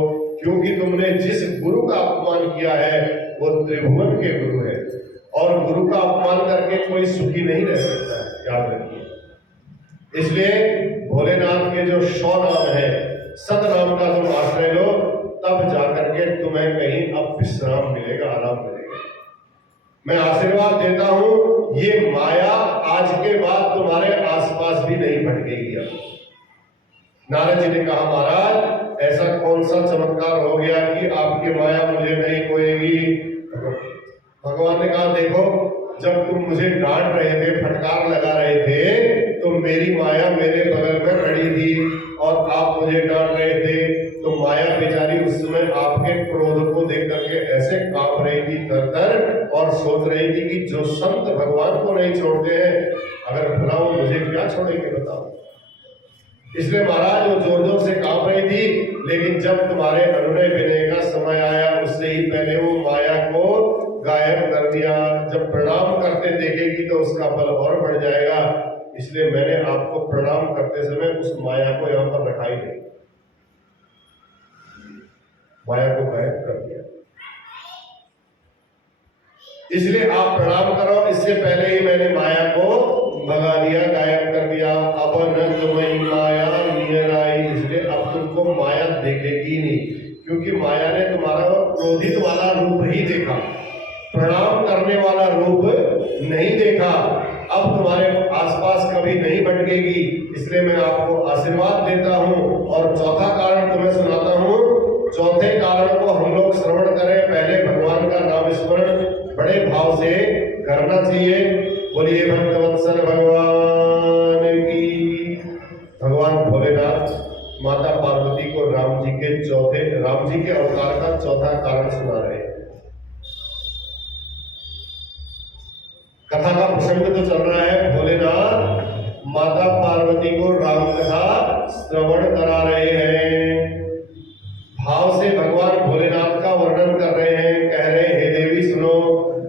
क्योंकि तुमने जिस गुरु का अपमान किया है वो त्रिभुवन के गुरु है, और गुरु का अपमान करके कोई सुखी नहीं रह सकता है, याद रखिए। इसलिए भोलेनाथ के जो 100 नाम है, सतनाम का तुम आश्रय लो, तब जाकर के तुम्हें कहीं अब विश्राम मिलेगा, आराम मिलेगा। मैं आशीर्वाद देता हूं, ये माया आज के बाद तुम्हारे आसपास भी नहीं भटकेगी। अब नारद जी ने कहा महाराज ऐसा कौन सा चमत्कार हो गया कि आपकी माया मुझे नहीं खोएगी? भगवान ने कहा देखो, जब तुम मुझे डांट रहे थे, फटकार लगा रहे थे, तो मेरी माया मेरे बगल में खड़ी थी और आप मुझे डांट रहे थे। तो माया बेचारी उस समय आपके क्रोध को देख करके ऐसे कांप रही थी तर, और सोच रही थी कि जो संत भगवान को नहीं छोड़ते हैं, अगर भला वो मुझे क्या छोड़ेंगे बताओ। इसलिए महाराज वो जोर जोर से कांप रही थी, लेकिन जब तुम्हारे अनुनय विनय का समय आया उससे ही पहले वो माया को गायब कर दिया। जब प्रणाम करते देखेगी तो उसका बल और बढ़ जाएगा, इसलिए मैंने आपको प्रणाम करते समय उस माया को यहाँ पर रखा ही नहीं, माया को गायब कर दिया। इसलिए आप प्रणाम करो, इससे पहले ही मैंने माया को भगा दिया, गायब कर दिया। अब न तुम्हें माया नियराई, इसलिए अब तुमको माया देखेगी नहीं, क्योंकि माया ने तुम्हारा क्रोधित वाला रूप ही देखा, प्रणाम करने वाला रूप नहीं देखा। अब तुम्हारे आसपास कभी नहीं भटकेगी, इसलिए मैं आपको आशीर्वाद देता हूं। और चौथा कारण तुम्हें सुनाता हूं। चौथे कारण को हम लोग श्रवण करें। पहले भगवान का नाम स्मरण बड़े भाव से करना चाहिए। बोलिए भक्तवत्सल भगवान की। भगवान भोलेनाथ माता पार्वती को राम जी के अवतार का चौथा कारण सुना रहे हैं। कथा का प्रसंग तो चल रहा है, भोलेनाथ माता पार्वती को राम कथा श्रवण करा रहे हैं। भाव से भगवान भोलेनाथ का वर्णन कर रहे हैं, कह रहे हैं हे देवी सुनो,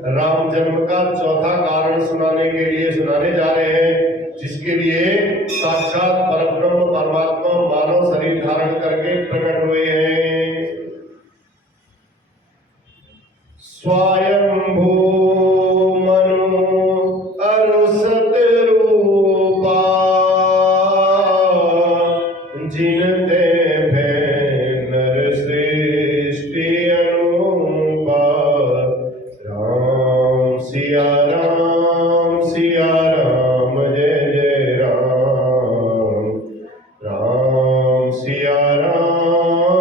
राम जन्म का चौथा कारण सुनाने जा रहे हैं, जिसके लिए साक्षात परब्रह्म परमात्मा मानव शरीर धारण करके प्रकट हुए हैं। स्वयंभू सिया राम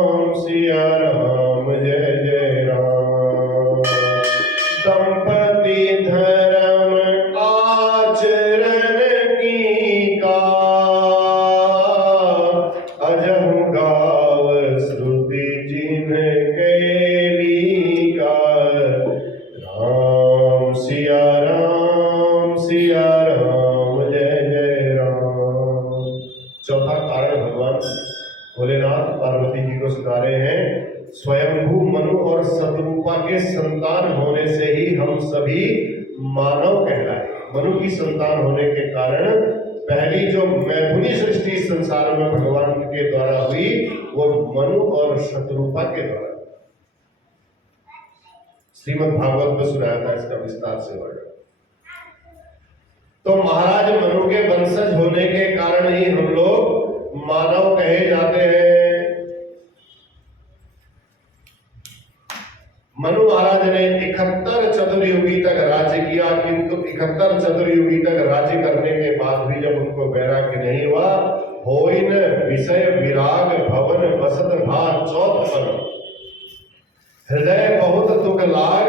पार्वती जी को सिखा रहे हैं। स्वयंभू मनु और शतरूपा के संतान होने से ही हम सभी मानव कहलाए। मनु की संतान होने के कारण पहली जो मैथुनी सृष्टि संसार में भगवान के द्वारा हुई वो मनु और शतरूपा के द्वारा। श्रीमद् भागवत में सुनाया था इसका विस्तार से वर्णन। तो महाराज मनु के वंशज होने के कारण ही हम लोग मानव कहे जाते हैं। मनु महाराज ने 71 चतुर्युगी तक राज्य किया, किंतु 71 चतुर्युगी तक राज्य करने के बाद भी जब उनको वैराग्य नहीं हुआ, होइन विषय विराग भवन बसत भा चौथ हृदय बहुत दुख लाग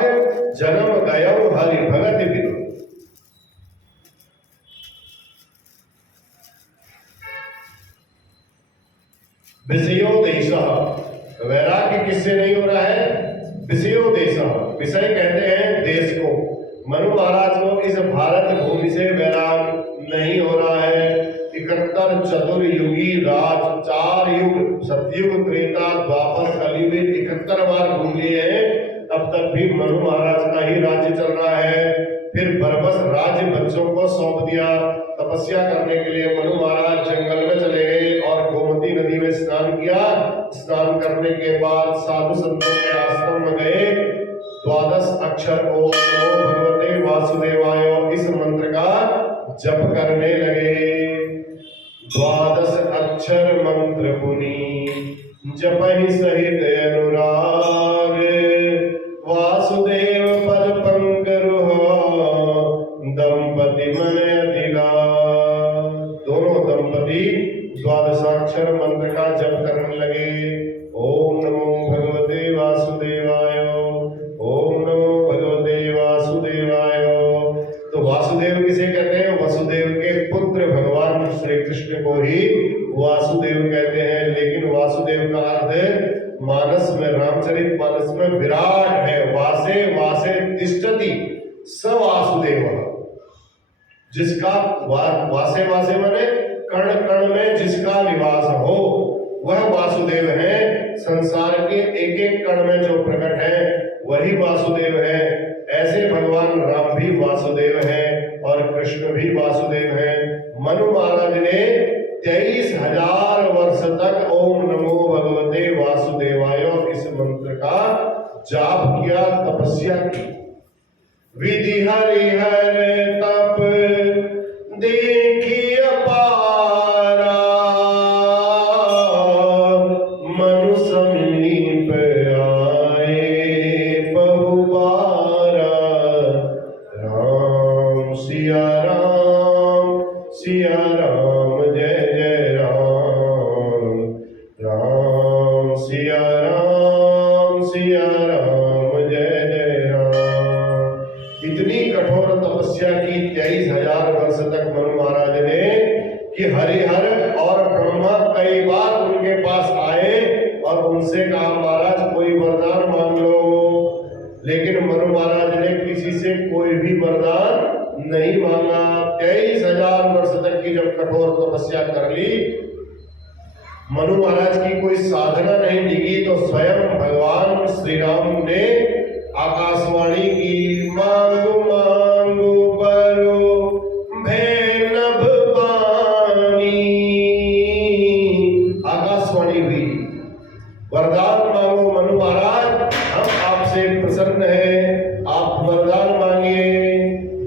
जन्म गयौ हरि भगत बिनु। विषयोदेश, वैराग्य किससे नहीं हो रहा है? विषयोदेश, विषय कहते हैं देश को। मनु महाराज को इस भारत भूमि से वैराग नहीं हो रहा है। 71 चतुर्युगी राज, 4 युग सतयुग त्रेता द्वापर कलयुग 71 बार घूम लिए हैं, तब तक भी मनु महाराज का ही राज्य चल रहा है। फिर बरबस राज्य बच्चों को सौंप दिया। तपस्या करने के लिए मनु महाराज जंगल में चले गए और गोमती नदी में स्नान किया। स्नान करने के बाद साधु संतों के आश्रम में गए। 12 अक्षर ओम नमो भगवते वासुदेवाय और इस मंत्र का जप करने लगे। 12 अक्षर मंत्र पुनि जपहि सहित अनुराग, वासुदेव पद पंकरुह दंपति मन अधिकार। दोनों दंपति 12 अक्षर मंत्र का जप करने लगे। ओम नमो भगवते वासुदेवाय, ओम नमो भगवते वासुदेवाय। तो वासुदेव किसे कहते हैं? वसुदेव के पुत्र भगवान श्री कृष्ण को ही वासुदेव कहते हैं। लेकिन वासुदेव का अर्थ मानस में, रामचरित मानस में विराट है। वासे वासे तिष्ठति स वासुदेव, जिसका वासे वासे माने कण कण में जिसका निवास हो वह वासुदेव है। संसार के एक एक कण में जो प्रकट है वही वासुदेव है। ऐसे भगवान राम भी वासुदेव हैं और कृष्ण भी वासुदेव हैं। मनु महाराज ने 23,000 वर्ष तक ओम नमो भगवते वासुदेवाय इस मंत्र का जाप किया, तपस्या की। विधि हरिहर तप देखी अपारा, मनु समीप आए बहुबारा। राम सिया राम, सिया राम जय जय राम। राम सिया राम, सिया राम जय जय राम। इतनी कठोर तपस्या की 23,000 वर्ष तक मनु महाराज ने कि हरिहर और ब्रह्मा कई बार उनके पास आए और उनसे कहा महाराज कोई वरदान मांग लो। लेकिन मनु महाराज ने किसी से कोई भी वरदान नहीं मांगा। 23,000 वर्ष तक की जब कठोर तपस्या कर ली, मनु महाराज की कोई साधना नहीं दिखी, तो स्वयं भगवान श्री राम ने आकाशवाणी की, मांगो मांगो बरो भैनभ पानी। आकाशवाणी हुई, वरदान मांगो मनु महाराज, हम आपसे प्रसन्न हैं, आप वरदान मांगिए।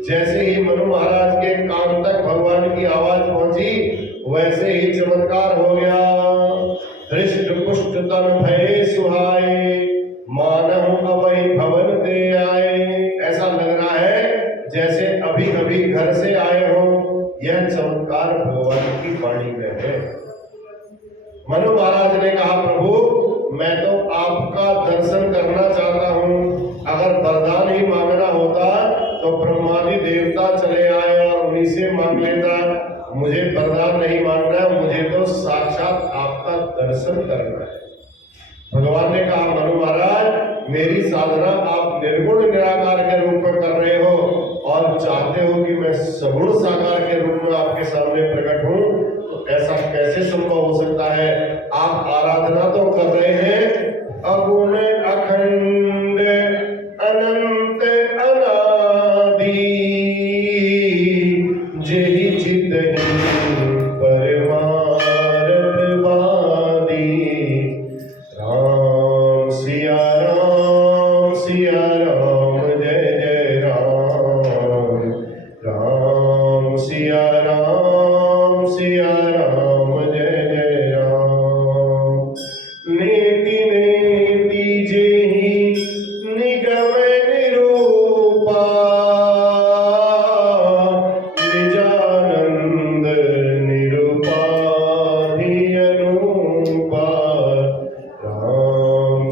जैसे ही मनु महाराज के कान तक भगवान की आवाज पहुंची, वैसे ही चमत्कार हो गया। हृष्ट पुष्ट तन भय सुहाए, मानव अवै भवन दे आए। ऐसा लग रहा है जैसे अभी अभी घर से आए हो। यह चमत्कार भगवान की वाणी में है। मनु महाराज ने कहा प्रभु मैं तो आपका दर्शन करना चाहता हूँ। अगर वरदान ही मांगना होता तो ब्रह्मादि देवता चले आए और उन्हीं से मांग लेता। मुझे वरदान नहीं मांगना है, मुझे तो साक्षात आपका दर्शन करना है। भगवान ने कहा मनु महाराज मेरी साधना आप निर्गुण निराकार के रूप में कर रहे हो और चाहते हो कि मैं सगुण साकार के रूप में आपके सामने प्रकट हूं, तो ऐसा कैसे संभव हो सकता है? आप आराधना तो कर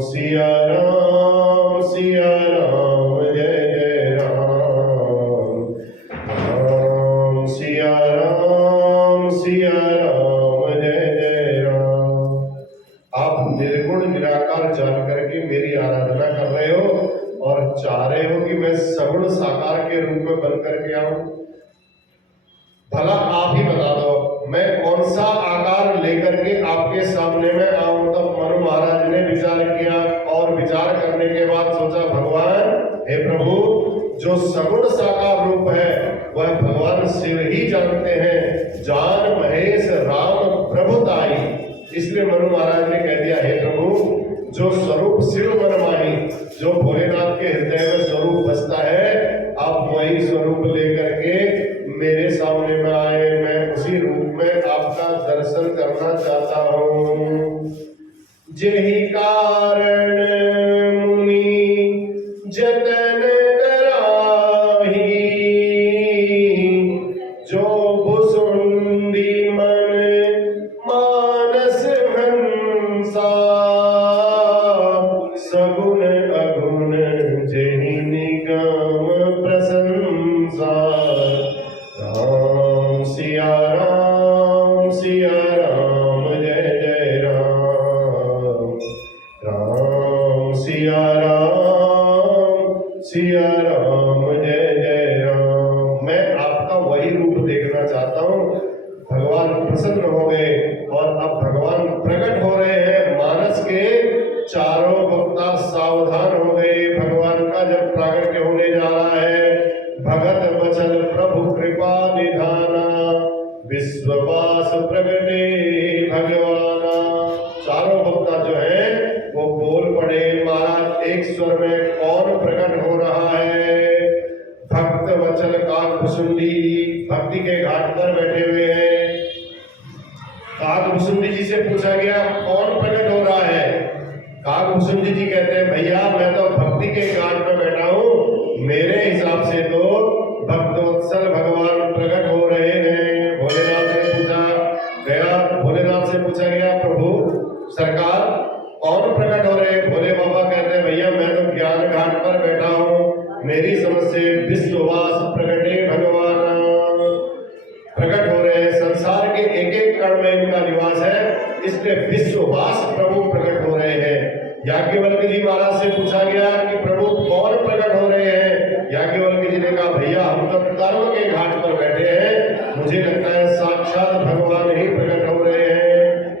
सिया राम जय जय राम। राम सिया राम जय जय राम। आप निर्गुण निराकार जान करके मेरी आराधना कर रहे हो और चाह रहे हो कि मैं सगुण साकार के रूप में बन करके आऊं। भला आप ही बता दो मैं कौन सा आकार लेकर के आपके सामने में आऊं। तब मनु महाराज ने विचार किया और विचार करने के बाद सोचा भगवान हे प्रभु जो सगुण साकार रूप है वह भगवान शिव ही जानते हैं। जान महेश राम प्रभुताई। इसलिए मनु महाराज ने कह दिया हे प्रभु जो स्वरूप शिव मन माही, जो भोलेनाथ के हृदय में स्वरूप बसता है आप वही स्वरूप लेकर के मेरे सामने में आए। मैं उसी रूप में आपका दर्शन करना चाहता हूँ। जेहि कारण मुनि जतन कराही, जो भुसुंडी मन मानस हंसा, सगुण अगुण जेहि निगम प्रशंसा। राम सिया राम जय जय राम। राम सिया राम जय जय राम। मैं आपका वही रूप देखना चाहता हूँ। भगवान प्रसन्न हो गए और अब भगवान प्रकट हो रहे हैं। मानस के चारों वक्ता सावधान हो गए। भगवान का जब प्रागट्य होने जा रहा है, भगत बचन प्रभु कृपा निधाना, विश्ववास प्रगटे भगवाना। चारों वक्ता जो है वो बोल पड़े। महाराज एक स्वर में कौन प्रकट हो रहा है? भक्त वचन काकभुसुंडी भक्ति के घाट पर बैठे हुए हैं। काकभुसुंडी जी से पूछा गया कौन प्रकट हो रहा है? काकभुसुंडी जी कहते हैं भैया मैं तो भक्ति के घाट पर बैठा हूँ, मेरे हिसाब से तो भक्तवत्सल भगवान प्रकट हो रहे हैं। भोलेनाथ से पूछा गया प्रभु सरकार कौन प्रकट हो रहे हैं? भोले बाबा कहते हैं भैया मैं तो ज्ञान घाट पर बैठा हूँ, मेरी समझ से विश्ववास प्रकटे भगवान प्रकट हो रहे हैं। संसार के एक एक कण में इनका निवास है, इसलिए विश्ववास प्रभु प्रकट हो रहे हैं। याज्ञवल्क्य जी महाराज से पूछा गया कि प्रभु कौन प्रकट हो रहे हैं? याज्ञवल्क्य जी ने कहा भैया हम तो कर्म के घाट पर बैठे हैं, मुझे लगता है साक्षात भगवान ही प्रकट हो रहे हैं।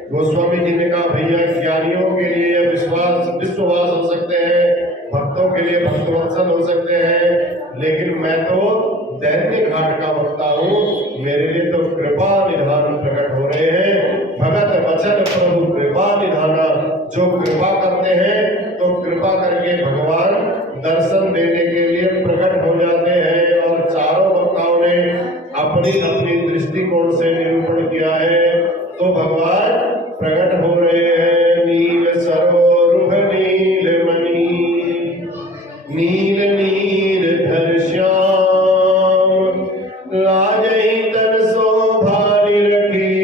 गोस्वामी जी ने कहा भैया ज्ञानियों के लिए विश्ववास हो सकते हैं, भक्तों के लिए भक्तवत्सल हो सकते हैं, लेकिन मैं तो दैन्य घाट का वक्ता हूँ, मेरे लिए तो कृपा निधान प्रकट हो रहे हैं। भगत वचन प्रभु कृपा निधाना। जो कृपा करते हैं तो कृपा करके भगवान दर्शन देने के लिए प्रकट हो जाते हैं। और चारों वक्ताओं ने अपनी अपनी दृष्टिकोण से निरूपण किया है तो भगवान प्रकट हो रहे हैं। नील सरोरुह नील मणि, नील नीर धर श्याम, लाजहि तन शोभा निरखी,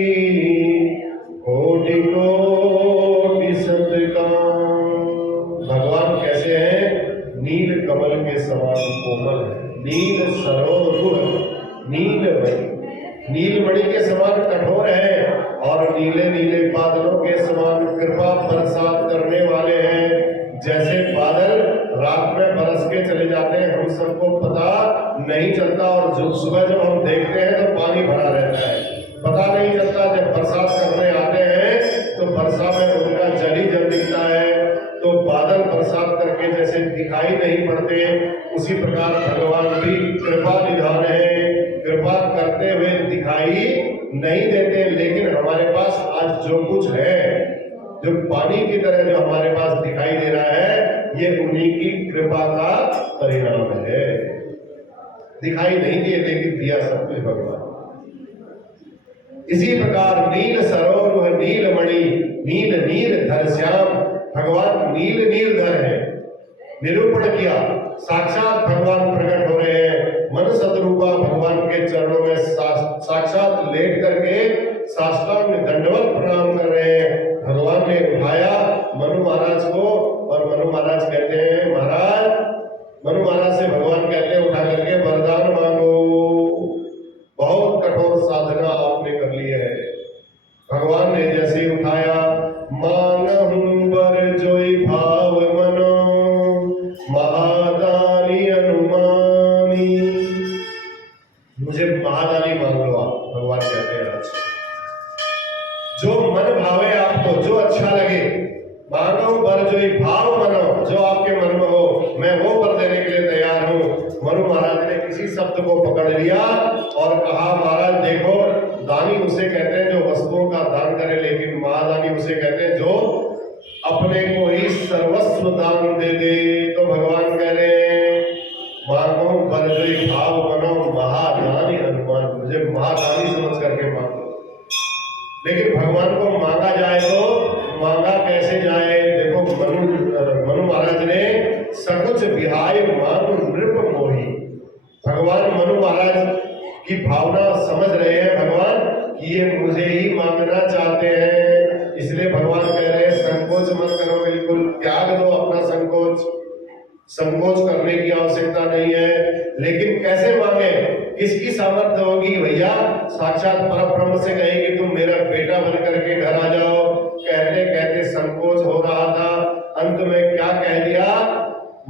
कोटि कोटि सतकाम। भगवान कैसे हैं? नील कमल के समान कोमल है। नील सरोरुह नीलमणि, नीलमणि के समान कठोर है और नीले नीले बादलों के समान कृपा बरसात करने वाले हैं। जैसे बादल रात में बरस के चले जाते हैं, हम सबको पता नहीं चलता और सुबह जब हम देखते हैं तो पानी भरा रहता है, पता नहीं चलता। जब बरसात करने आते हैं तो वर्षा में उनका जल ही जल दिखता है। तो बादल बरसात करके जैसे दिखाई नहीं पड़ते, उसी प्रकार भगवान भी कृपा निधान है, कृपा करते हुए दिखाई नहीं देते। लेकिन हमारे पास आज जो कुछ है, जो पानी की तरह जो हमारे पास दिखाई दे रहा है, ये उन्हीं की कृपा का परिणाम है। दिखाई नहीं दिए लेकिन दिया सब कुछ भगवान। इसी प्रकार नील सरोवर नील मणि, नील नीर धर श्याम। भगवान नील नीर धर है, निरूपण किया। साक्षात भगवान प्रकट हो रहे हैं। मन सदरूपा भगवान के चरणों में साक्षात लेट करके साष्टांग दंडवत प्रणाम कर रहे हैं। भगवान ने उठाया मनु महाराज को, और मनु महाराज कहते हैं महाराज, मनु महाराज से भगवान कहते हैं उठा करके वरदान मांगो, बहुत कठोर साधना आपने कर ली है। भगवान ने जैसे ही उठाया, मांगहु वर जोई भाव मनो, महादानी अनुमानी, मुझे महादानी मांग लो आप, भगवान कहते हैं आज जो मन भावे आपको, जो अच्छा लगे, मांगो वर जोई भाव मनो, जो आपके मन में हो मैं वो वर देने के लिए तैयार हूं। मनु महाराज ने किसी शब्द को पकड़ लिया और कहा महाराज देखो, दानी उसे कहते हैं जो वस्तुओं का दान करे, लेकिन महादानी उसे कहते हैं जो अपने को ही सर्वस्व दान दे दे। तो भगवान कह रहे हैं मांगो बरजोई भाव बनो, महादानी अनुमान, मुझे महादानी समझ करके मांगो। लेकिन भगवान को मांगा जाए तो मांगा कैसे जाए? देखो मनु महाराज ने सकुच विहाय मांग नृप मोही। भगवान मनु महाराज की भावना समझ रहे हैं भगवान कि ये मुझे ही मांगना चाहते हैं, इसलिए भगवान कह रहे हैं संकोच मत करो, बिल्कुल त्याग दो अपना संकोच, संकोच करने की आवश्यकता नहीं है। लेकिन कैसे मांगे, किसकी सामर्थ्य होगी भैया? साक्षात परब्रह्म से कहे कि तुम मेरा बेटा बन करके घर आ जाओ। कहते कहते संकोच हो रहा था, अंत में क्या कह दिया?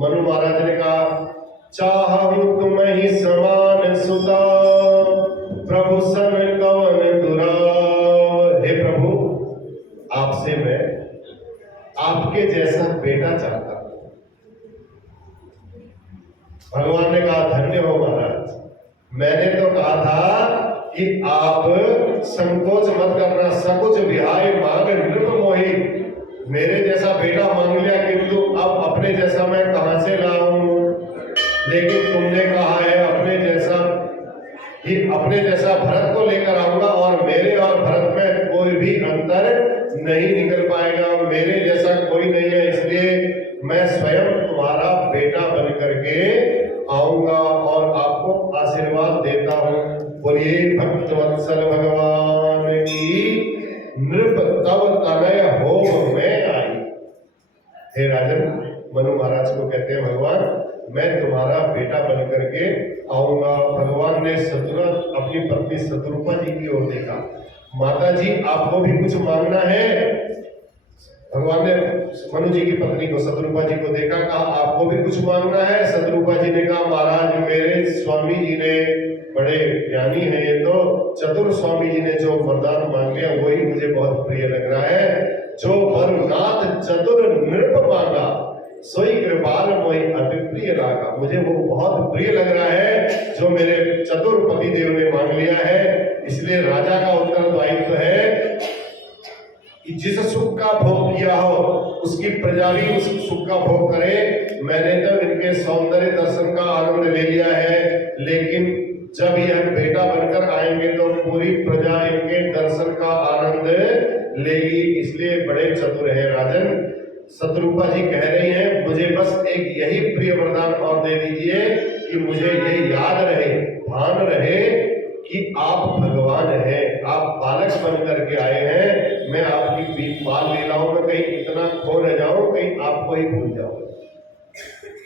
मनु महाराज ने कहा चाहूं तुम ही समान सुता, प्रभु सन कवन दुराव। हे प्रभु, आपसे मैं आपके जैसा बेटा चाहता हूं। भगवान ने कहा धन्य हो महाराज, मैंने तो कहा था कि आप संकोच मत करना, सकुच विहाय मांग नृप मोही। मेरे जैसा बेटा मांग लिया, किंतु अब अपने जैसा मैं कहां से लाऊं? लेकिन तुमने कहा है अपने जैसा ही, अपने जैसा भरत को लेकर आऊंगा, और मेरे और भरत में कोई भी अंतर नहीं निकल पाएगा, मेरे जैसा कोई नहीं है, इसलिए मैं स्वयं तुम्हारा बेटा बन करके आऊंगा और आपको आशीर्वाद देता हूं। बोलिए भक्तवत्सल भगवान की, नृप तव तनय होम में आई। हे राजन, मनु महाराज को कहते हैं भगवान मैं तुम्हारा बेटा बन करके आऊंगा। भगवान ने अपनी पत्नी शत्रुपा जी की ओर देखा, माता जी आपको भी कुछ मांगना है? भगवान ने मनु जी की पत्नी को, शत्रुपा जी को देखा, कहा आपको भी कुछ मांगना है? शत्रुपा जी ने कहा महाराज मेरे स्वामी जी ने, बड़े ज्ञानी हैं ये तो, चतुर स्वामी जी ने जो वरदान मांगे वही मुझे बहुत प्रिय लग रहा है। जो वरनाथ चतुर नृप मांगा, सोई कृपाल मोहि अति प्रिय लागा। मुझे वो बहुत प्रिय लग रहा है जो मेरे चतुर पति देव ने मांग लिया है। इसलिए राजा का उत्तरदायित्व है कि जिस सुख का भोग किया हो उसकी प्रजा भी उस सुख का भोग करे। मैंने तो इनके सौंदर्य दर्शन का आनंद ले लिया है, लेकिन जब यह बेटा बनकर आएंगे तो पूरी प्रजा इनके दर्शन का आनंद लेगी। इसलिए बड़े चतुर है राजन। शत्रुपा जी कह रही हैं मुझे बस एक यही प्रिय वरदान और दे दीजिए कि मुझे ये याद रहे, भान रहे कि आप भगवान हैं, आप बालक बन करके आए हैं। मैं आपकी बाल लीलाओं में कहीं इतना खो न जाऊं, कहीं आपको ही भूल जाऊं।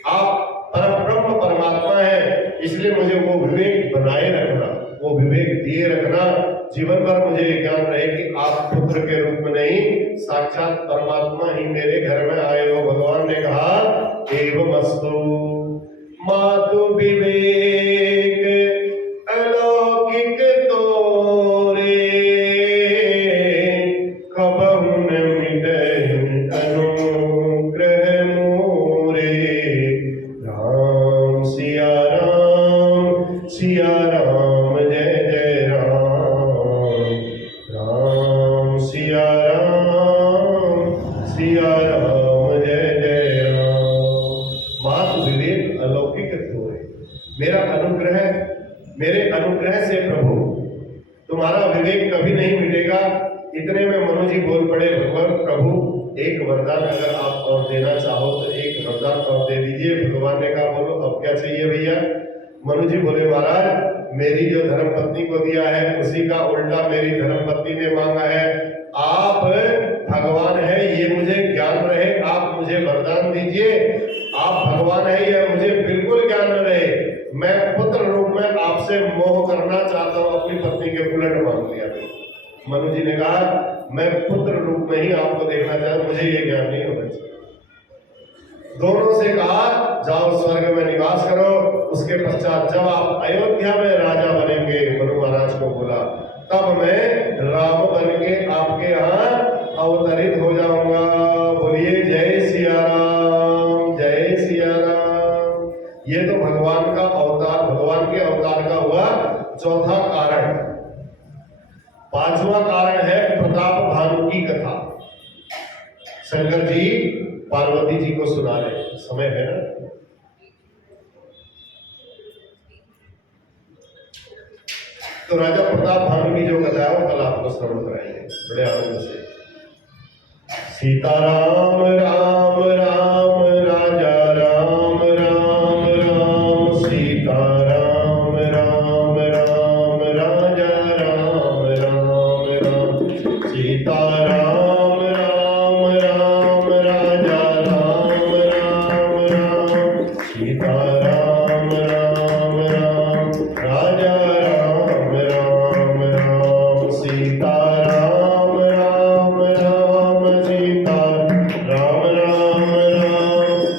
आप परब्रह्म परमात्मा हैं, इसलिए मुझे वो विवेक बनाए रखना, वो विवेक दिए रखना। जीवन भर मुझे ज्ञान रहे कि आप पुत्र के रूप में नहीं, साक्षात परमात्मा ही मेरे घर में आए हो। भगवान ने कहा एवमस्तु मातु विवेक अलौकिक तोरे, कबहु न मिटहि अनुग्रह मोरे। राम सिया राम, सिया राम जय जय राम, राम सिया राम, सिया राम जय जय राम। मातु विवेक अलौकिक तोरे, मेरा अनुग्रह, मेरे अनुग्रह से प्रभु तुम्हारा विवेक कभी नहीं मिटेगा। इतने में मनु जी बोल पड़े भगवान प्रभु एक वरदान अगर आप और देना चाहो तो एक वरदान और दे दीजिए। भगवान ने कहा बोलो अब क्या चाहिए भैया? मनु जी बोले महाराज मेरी जो धर्मपत्नी को दिया है उसी का उल्टा मेरी धर्मपत्नी ने मांगा है। आप भगवान है ये मुझे ज्ञान रहे, आप मुझे वरदान दीजिए। आप भगवान है यह मुझे बिल्कुल ज्ञान रहे। मैं पुत्र रूप में आपसे मोह करना चाहता हूँ। अपनी पत्नी के उलट मांग लिया। मनु जी ने कहा मैं पुत्र रूप में ही आपको देखना चाहता हूं, मुझे ये ज्ञान नहीं होना चाहिए। दोनों से कहा जाओ स्वर्ग में निवास करो। उसके पश्चात जब आप अयोध्या में राजा बनेंगे, मनु महाराज को बोला, तब मैं राम बन के आपके यहाँ अवतरित हो जाऊंगा। बोलिए जय सिया राम, जय सिया राम। ये तो भगवान का अवतार, भगवान के अवतार का हुआ चौथा कारण। पांचवा कारण है प्रताप भानु की कथा। शंकर जी पार्वती जी को सुना रहे, समय है ना। तो राजा प्रताप भानु की जो कथा है वो कल आपको श्रवण कराएंगे बड़े आनंद से। सीताराम राम राम राजा राम राम राम, सीताराम राम राम राजा राम राम राम, सीताराम राम राम राजा राम राम राम, सीताराम राम राम राजा राम राम राम, सीताराम राम राम सीता राम राम राम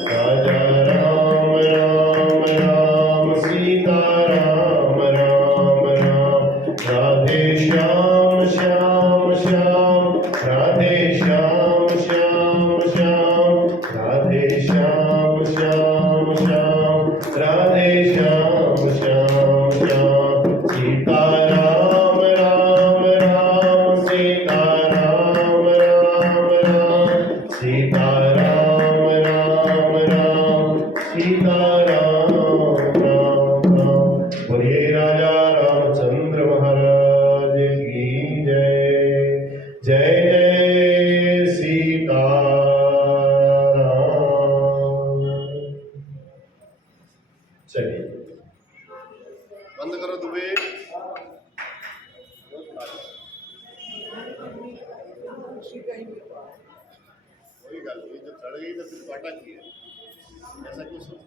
राजा राम राम राम, सीताराम राम राम, राधे श्याम श्याम श्याम, राधे श्याम श्याम श्याम, राधे श्याम श्याम श्याम, राधे श्याम श्याम श्याम, सीताराम राम राम, सीताराम राम राम, सीताराम राम राम, सीताराम राम राम। बोलिए राजा रामचंद्र महाराज की जय। जय जय सीताराम। चलिए बंद करो दुबे। कोई गल नहीं, जब चढ़ गई तो फिर काटा की है, ऐसा क्यों सोच।